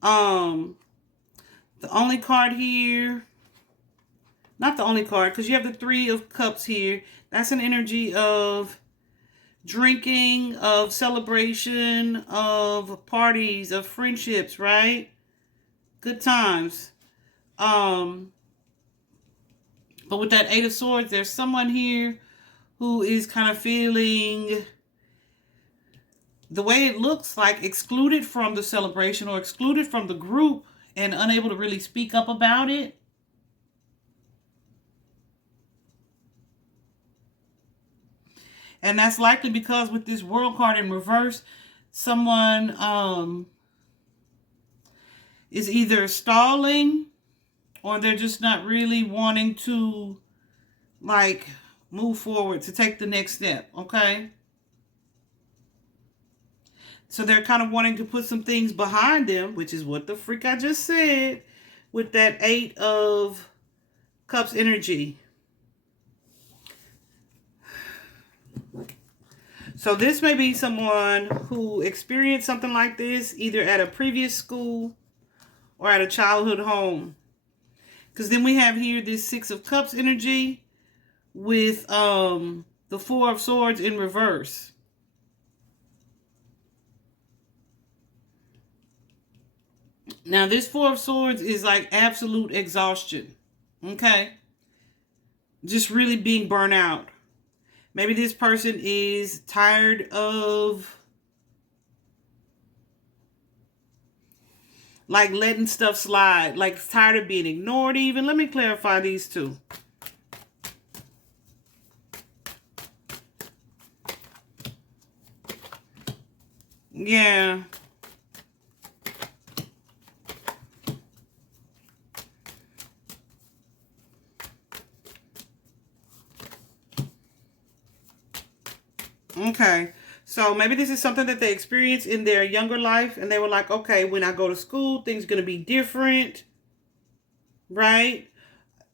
The only card here, not the only card, because you have the Three of Cups here. That's an energy of drinking, of celebration, of parties, of friendships, right? Good times. But with that Eight of Swords, there's someone here who is kind of feeling, the way it looks like, excluded from the celebration or excluded from the group and unable to really speak up about it. And that's likely because with this World card in reverse, someone is either stalling or they're just not really wanting to, like, move forward, to take the next step, okay? So they're kind of wanting to put some things behind them, which is what the freak I just said, with that Eight of Cups energy. So this may be someone who experienced something like this either at a previous school or at a childhood home. Because then we have here this Six of Cups energy with the Four of Swords in reverse. Now this Four of Swords is like absolute exhaustion. Okay? Just really being burnt out. Maybe this person is tired of, like, letting stuff slide. Like, tired of being ignored even. Let me clarify these two. Yeah. Okay. So maybe this is something that they experienced in their younger life and they were like, okay, when I go to school, things are going to be different. Right?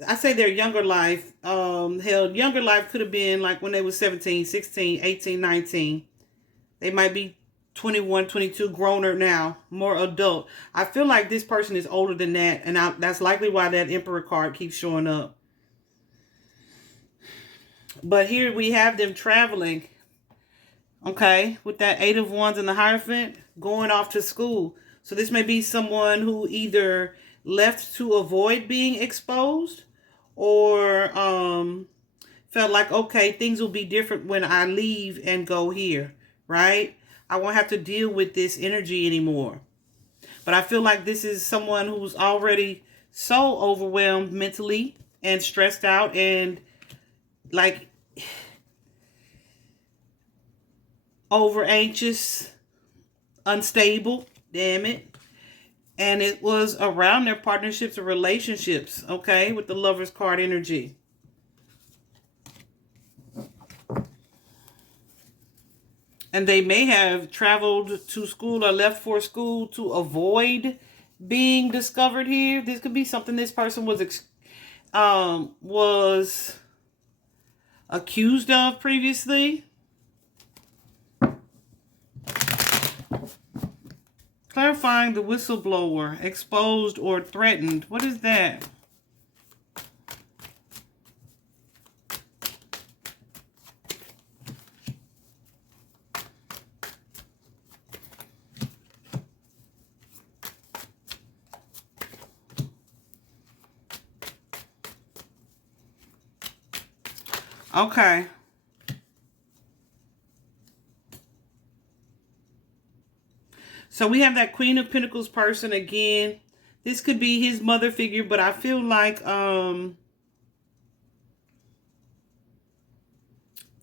I say their younger life. Hell, younger life could have been like when they were 17, 16, 18, 19. They might be 21, 22, growner now, more adult. I feel like this person is older than that, and that's likely why that Emperor card keeps showing up. But here we have them traveling, okay, with that Eight of Wands and the Hierophant, going off to school. So this may be someone who either left to avoid being exposed or felt like, okay, things will be different when I leave and go here, right? I won't have to deal with this energy anymore. But I feel like this is someone who's already so overwhelmed mentally and stressed out and, like, over anxious, unstable, damn it. And it was around their partnerships or relationships, okay, with the Lover's card energy. And they may have traveled to school or left for school to avoid being discovered here. This could be something this person was accused of previously. Clarifying the whistleblower, exposed or threatened. What is that? Okay. So we have that Queen of Pentacles person again. This could be his mother figure, but I feel like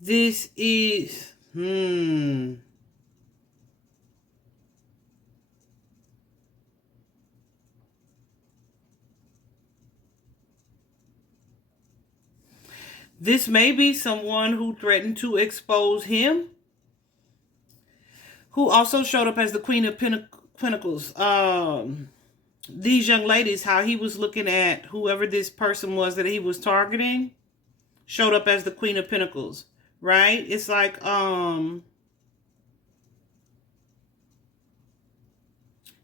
this is, This may be someone who threatened to expose him, who also showed up as the Queen of Pentacles. These young ladies, how he was looking at whoever this person was that he was targeting, showed up as the Queen of Pentacles, right? It's like,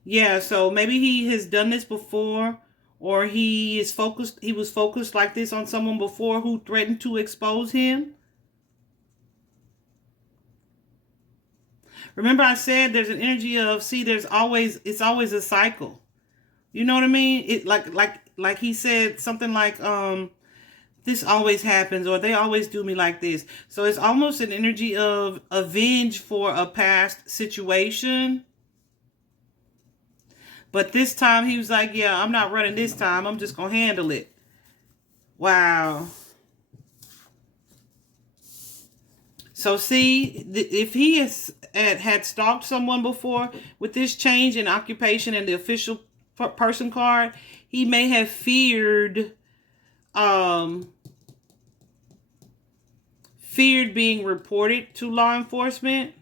yeah, so maybe he has done this before, or he was focused like this on someone before who threatened to expose him. Remember I said there's an energy of, see, it's always a cycle. You know what I mean? It like he said something like, this always happens, or they always do me like this. So it's almost an energy of avenge for a past situation. But this time he was like, yeah, I'm not running this time. I'm just going to handle it. Wow. So see, if he had stalked someone before, with this change in occupation and the official person card, he may have feared being reported to law enforcement,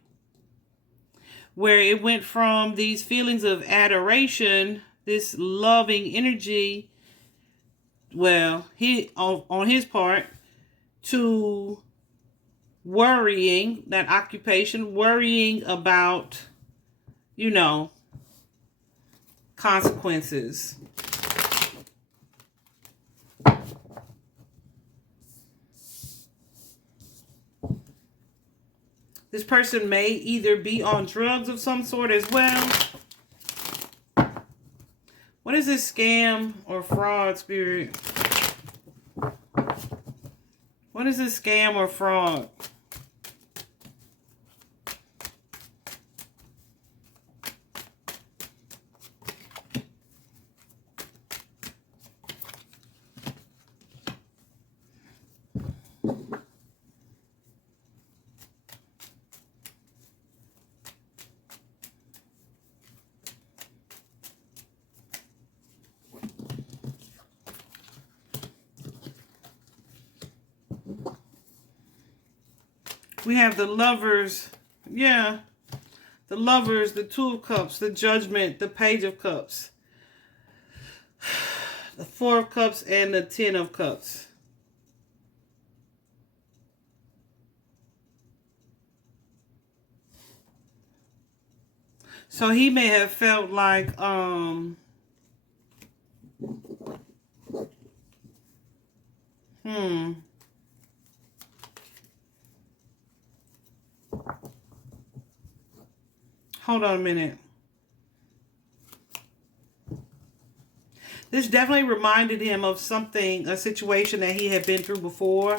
where it went from these feelings of adoration, this loving energy, well, he on his part, to worrying, that occupation, worrying about, you know, consequences. This person may either be on drugs of some sort as well. What is this scam or fraud, Spirit? What is this scam or fraud? We have the Lovers. Yeah. The Lovers, the Two of Cups, the Judgment, the Page of Cups, the Four of Cups, and the Ten of Cups. So he may have felt like, hold on a minute. This definitely reminded him of something, a situation that he had been through before.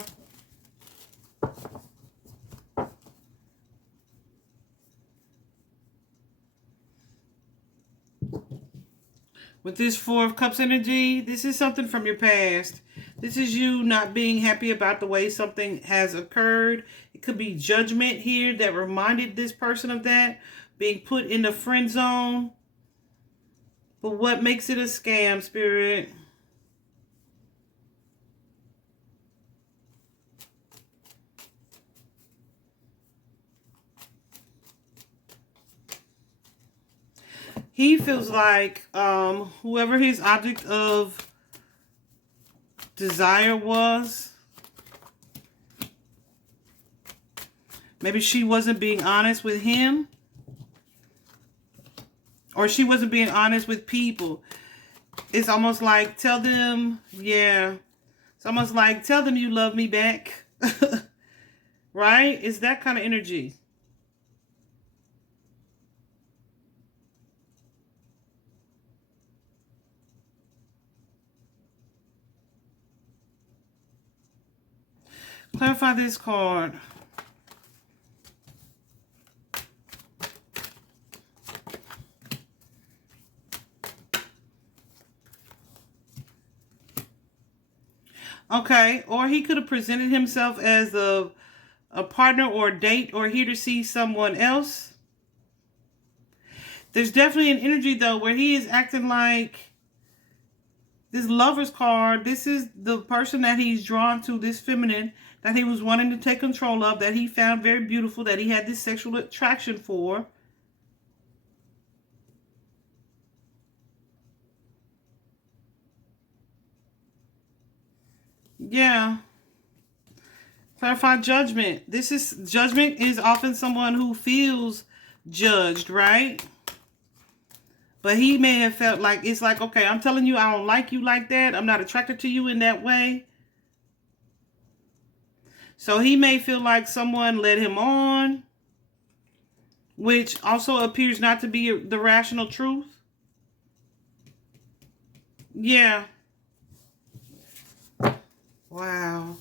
With this Four of Cups energy, this is something from your past. This is you not being happy about the way something has occurred. It could be judgment here that reminded this person of that. Being put in the friend zone. But what makes it a scam, Spirit? He feels like whoever his object of desire was, maybe she wasn't being honest with him, or she wasn't being honest with people. It's almost like, tell them, yeah, it's almost like, tell them you love me back. Right? It's that kind of energy. Clarify this card. Okay, or he could have presented himself as the a partner or a date, or here to see someone else. There's definitely an energy, though, where he is acting like this Lover's card. This is the person that he's drawn to, this feminine that he was wanting to take control of, that he found very beautiful, that he had this sexual attraction for. Yeah. Clarify judgment. Judgment is often someone who feels judged, right? But he may have felt like, it's like, okay, I'm telling you I don't like you like that. I'm not attracted to you in that way. So he may feel like someone led him on, which also appears not to be the rational truth. Yeah. Wow.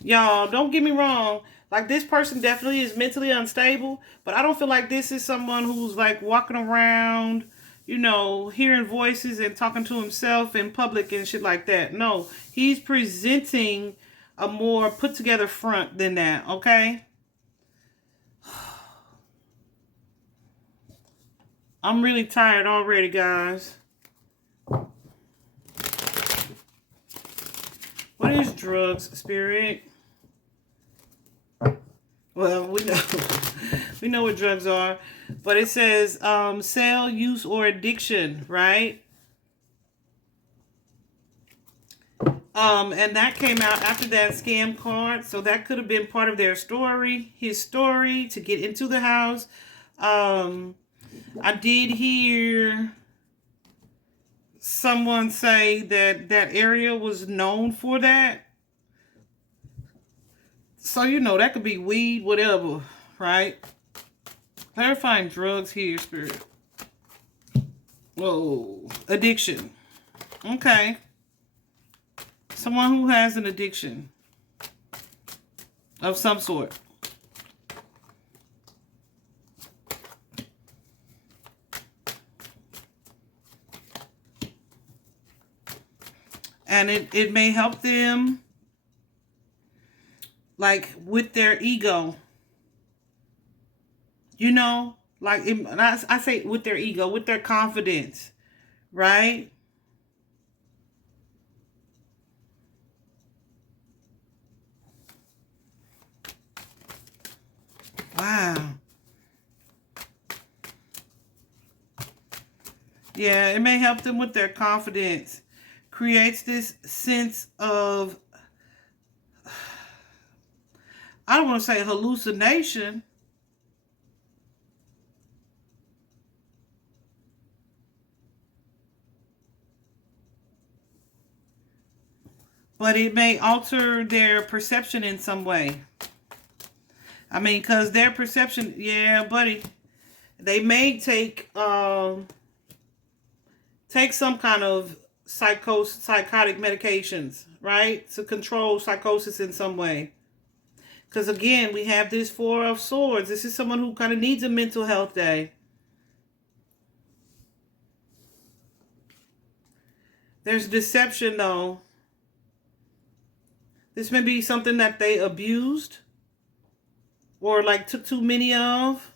Y'all, don't get me wrong. Like, this person definitely is mentally unstable, but I don't feel like this is someone who's like walking around, you know, hearing voices and talking to himself in public and shit like that. No, he's presenting a more put together front than that, okay? I'm really tired already, guys. What is drugs, Spirit? Well, we know what drugs are, but it says sale, use, or addiction, right? And that came out after that scam card, so that could have been part of their story, his story to get into the house. I did hear someone say that that area was known for that. So, you know, that could be weed, whatever, right? Clarifying drugs here, Spirit. Whoa. Addiction. Okay. Someone who has an addiction of some sort. And it may help them, like, with their ego. You know? Like, I say with their ego, with their confidence. Right? Wow. Yeah, it may help them with their confidence. Creates this sense of, I don't want to say hallucination, but it may alter their perception in some way. I mean, because their perception, yeah, buddy, they may take some kind of psychotic medications, right, to control psychosis in some way. Because again, we have this Four of Swords. This is someone who kind of needs a mental health day. There's deception, though. This may be something that they abused or like took too many of.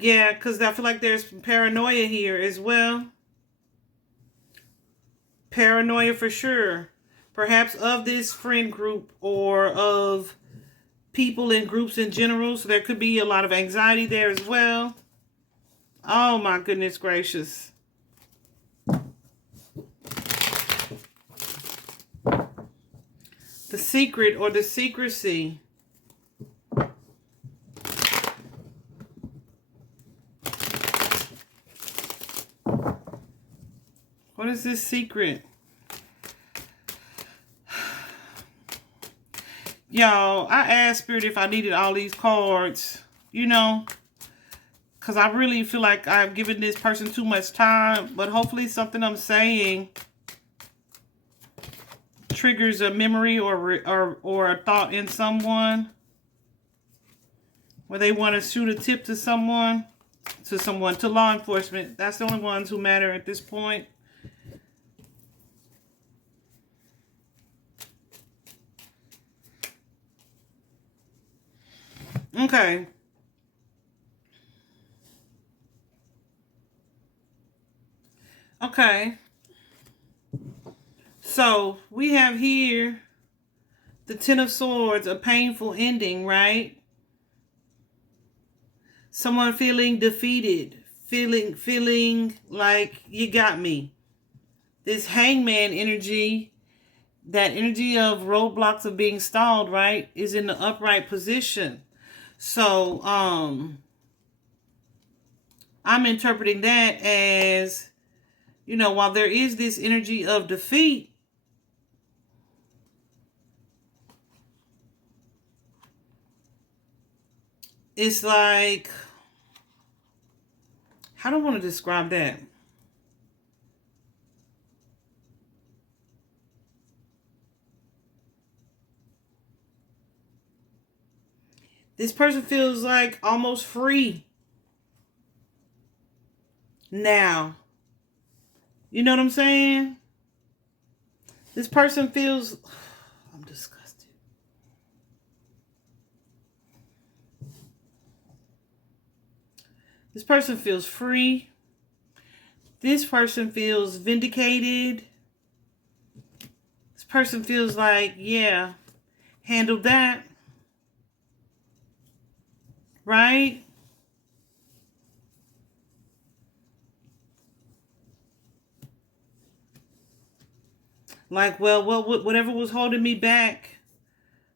Yeah, because I feel like there's paranoia here as well. Paranoia for sure. Perhaps of this friend group or of people in groups in general. So there could be a lot of anxiety there as well. Oh my goodness gracious. The secret or the secrecy. What is this secret? Y'all, I asked Spirit if I needed all these cards, you know, because I really feel like I've given this person too much time, but hopefully something I'm saying triggers a memory or a thought in someone. where they want to shoot a tip to someone, to law enforcement. That's the only ones who matter at this point. Okay. Okay. So we have here the Ten of Swords, a painful ending, right? Someone feeling defeated, feeling like you got me. This Hangman energy, that energy of roadblocks of being stalled, right, is in the upright position. So, I'm interpreting that as, you know, while there is this energy of defeat, it's like, how do I want to describe that? This person feels like almost free now. You know what I'm saying? This person feels, I'm disgusted. This person feels free. This person feels vindicated. This person feels like, yeah, handled that. Right? Like, well, whatever was holding me back,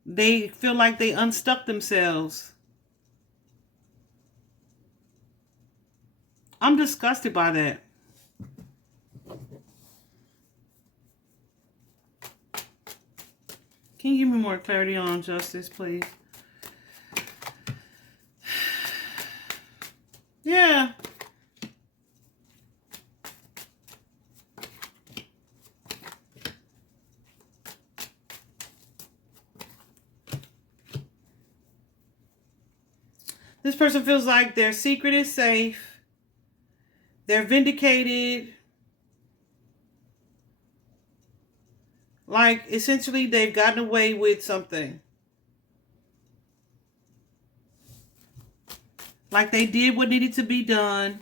they feel like they unstuck themselves. I'm disgusted by that. Can you give me more clarity on justice, please? Yeah. This person feels like their secret is safe. They're vindicated. Like, essentially, they've gotten away with something. Like, they did what needed to be done.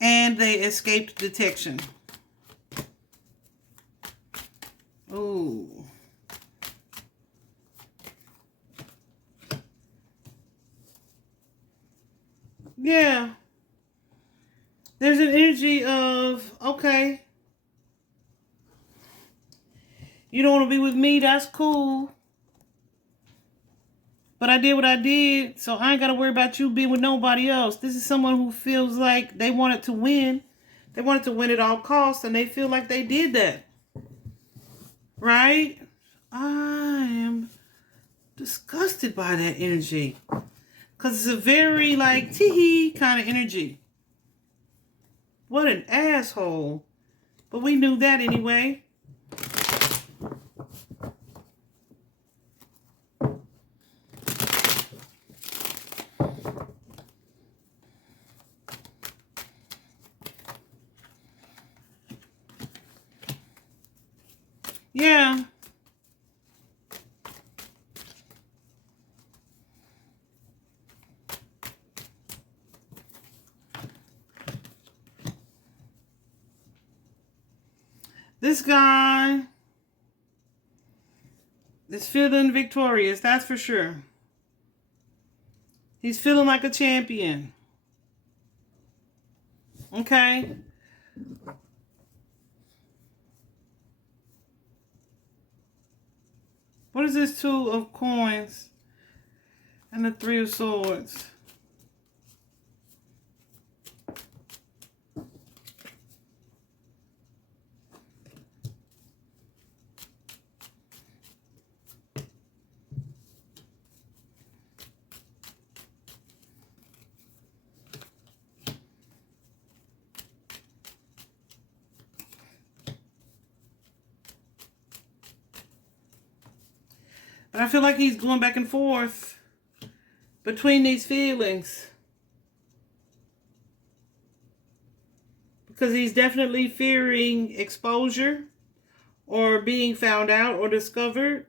And they escaped detection. Ooh. Yeah. There's an energy of, okay, you don't want to be with me, that's cool. But I did what I did, so I ain't got to worry about you being with nobody else. This is someone who feels like they wanted to win. They wanted to win at all costs, and they feel like they did that. Right? I am disgusted by that energy. Because it's a very, like, tee-hee kind of energy. What an asshole. But we knew that anyway. Yeah. This guy is feeling victorious, that's for sure. He's feeling like a champion. Okay? What is this Two of Coins and the Three of Swords? But I feel like he's going back and forth between these feelings. Because he's definitely fearing exposure or being found out or discovered.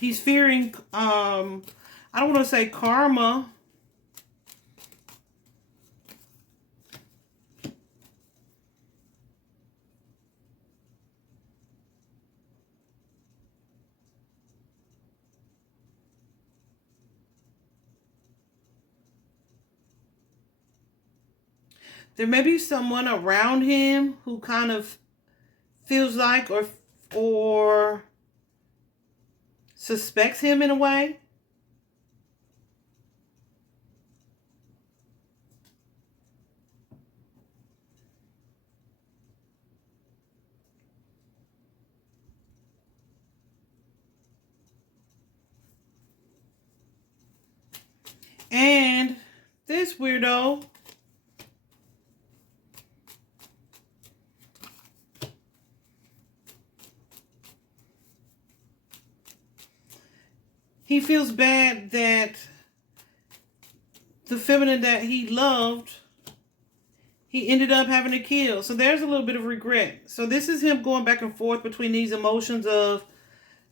He's fearing, I don't want to say karma. There may be someone around him who kind of feels like or suspects him in a way. And this weirdo he feels bad that the feminine that he loved, he ended up having to kill. So there's a little bit of regret. So this is him going back and forth between these emotions of,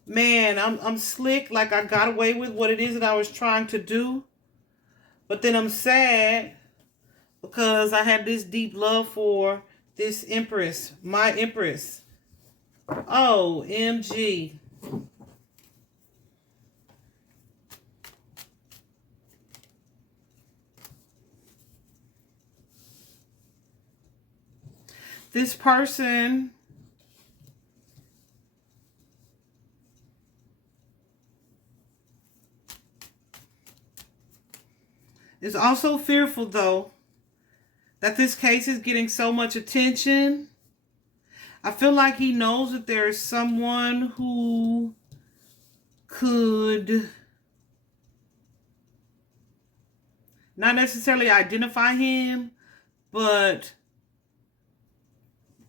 man, I'm slick, like I got away with what it is that I was trying to do. But then I'm sad because I had this deep love for this empress, my empress. OMG. This person is also fearful, though, that this case is getting so much attention. I feel like he knows that there is someone who could not necessarily identify him, but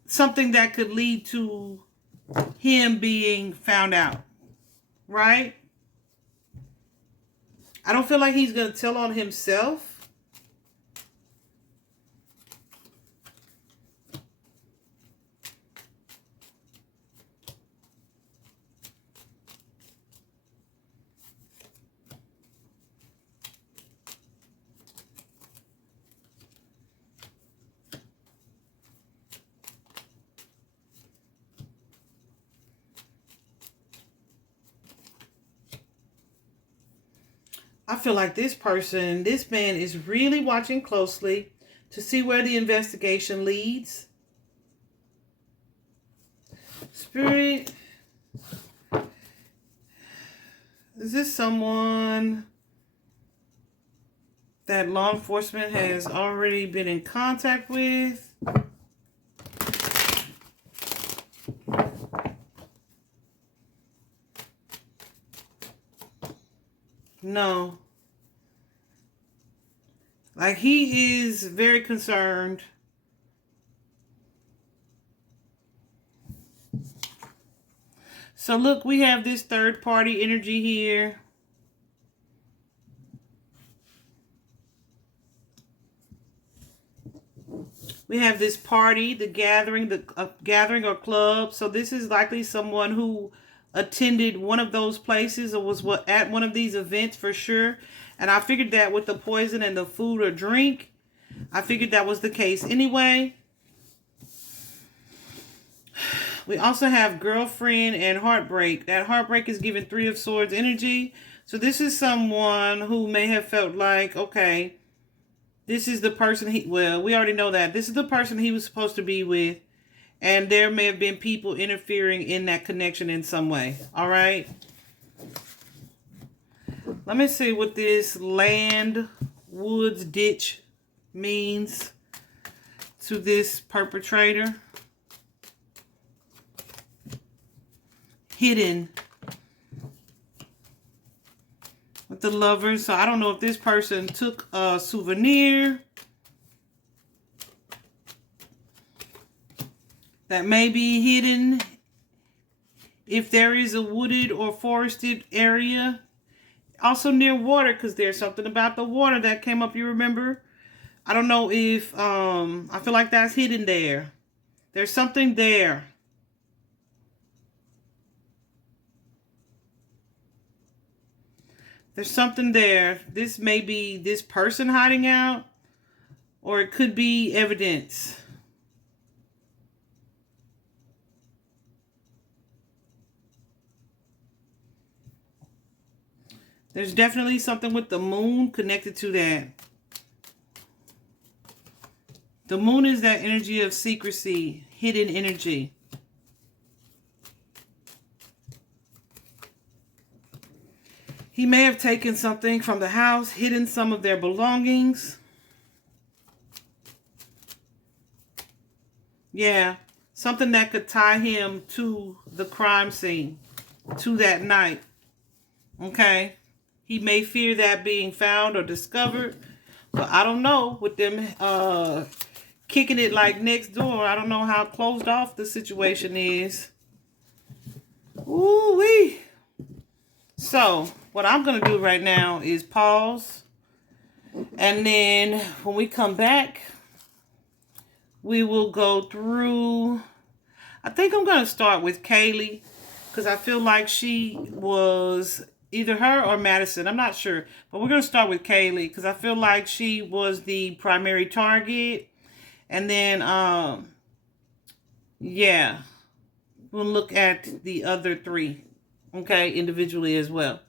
something that could lead to him being found out, right? I don't feel like he's going to tell on himself. I feel like this man is really watching closely to see where the investigation leads. Spirit, is this someone that law enforcement has already been in contact with? No. Like, he is very concerned. So look, we have this third party energy here. We have this party, the gathering, gathering or club. So this is likely someone who attended one of those places or was at one of these events for sure. And I figured that with the poison and the food or drink, I figured that was the case anyway. We also have girlfriend and heartbreak. That heartbreak is giving Three of Swords energy. So this is someone who may have felt like, okay, this is the person we already know that. This is the person he was supposed to be with. And there may have been people interfering in that connection in some way. All right. Let me see what this land, woods, ditch means to this perpetrator. Hidden. with the Lovers. So I don't know if this person took a souvenir that may be hidden if there is a wooded or forested area. Also near water, because there's something about the water that came up, you remember? I don't know if, I feel like that's hidden there. There's something there. There's something there. This may be this person hiding out, or it could be evidence. There's definitely something with the moon connected to that. The moon is that energy of secrecy, hidden energy. He may have taken something from the house, hidden some of their belongings. Yeah, something that could tie him to the crime scene, to that night. Okay? He may fear that being found or discovered, but I don't know. With them kicking it like next door, I don't know how closed off the situation is. Ooh-wee. So, what I'm going to do right now is pause. And then when we come back, we will go through. I think I'm going to start with Kaylee, because I feel like she was either her or Madison. I'm not sure. But we're going to start with Kaylee, because I feel like she was the primary target. And then, yeah, we'll look at the other three, okay, individually as well.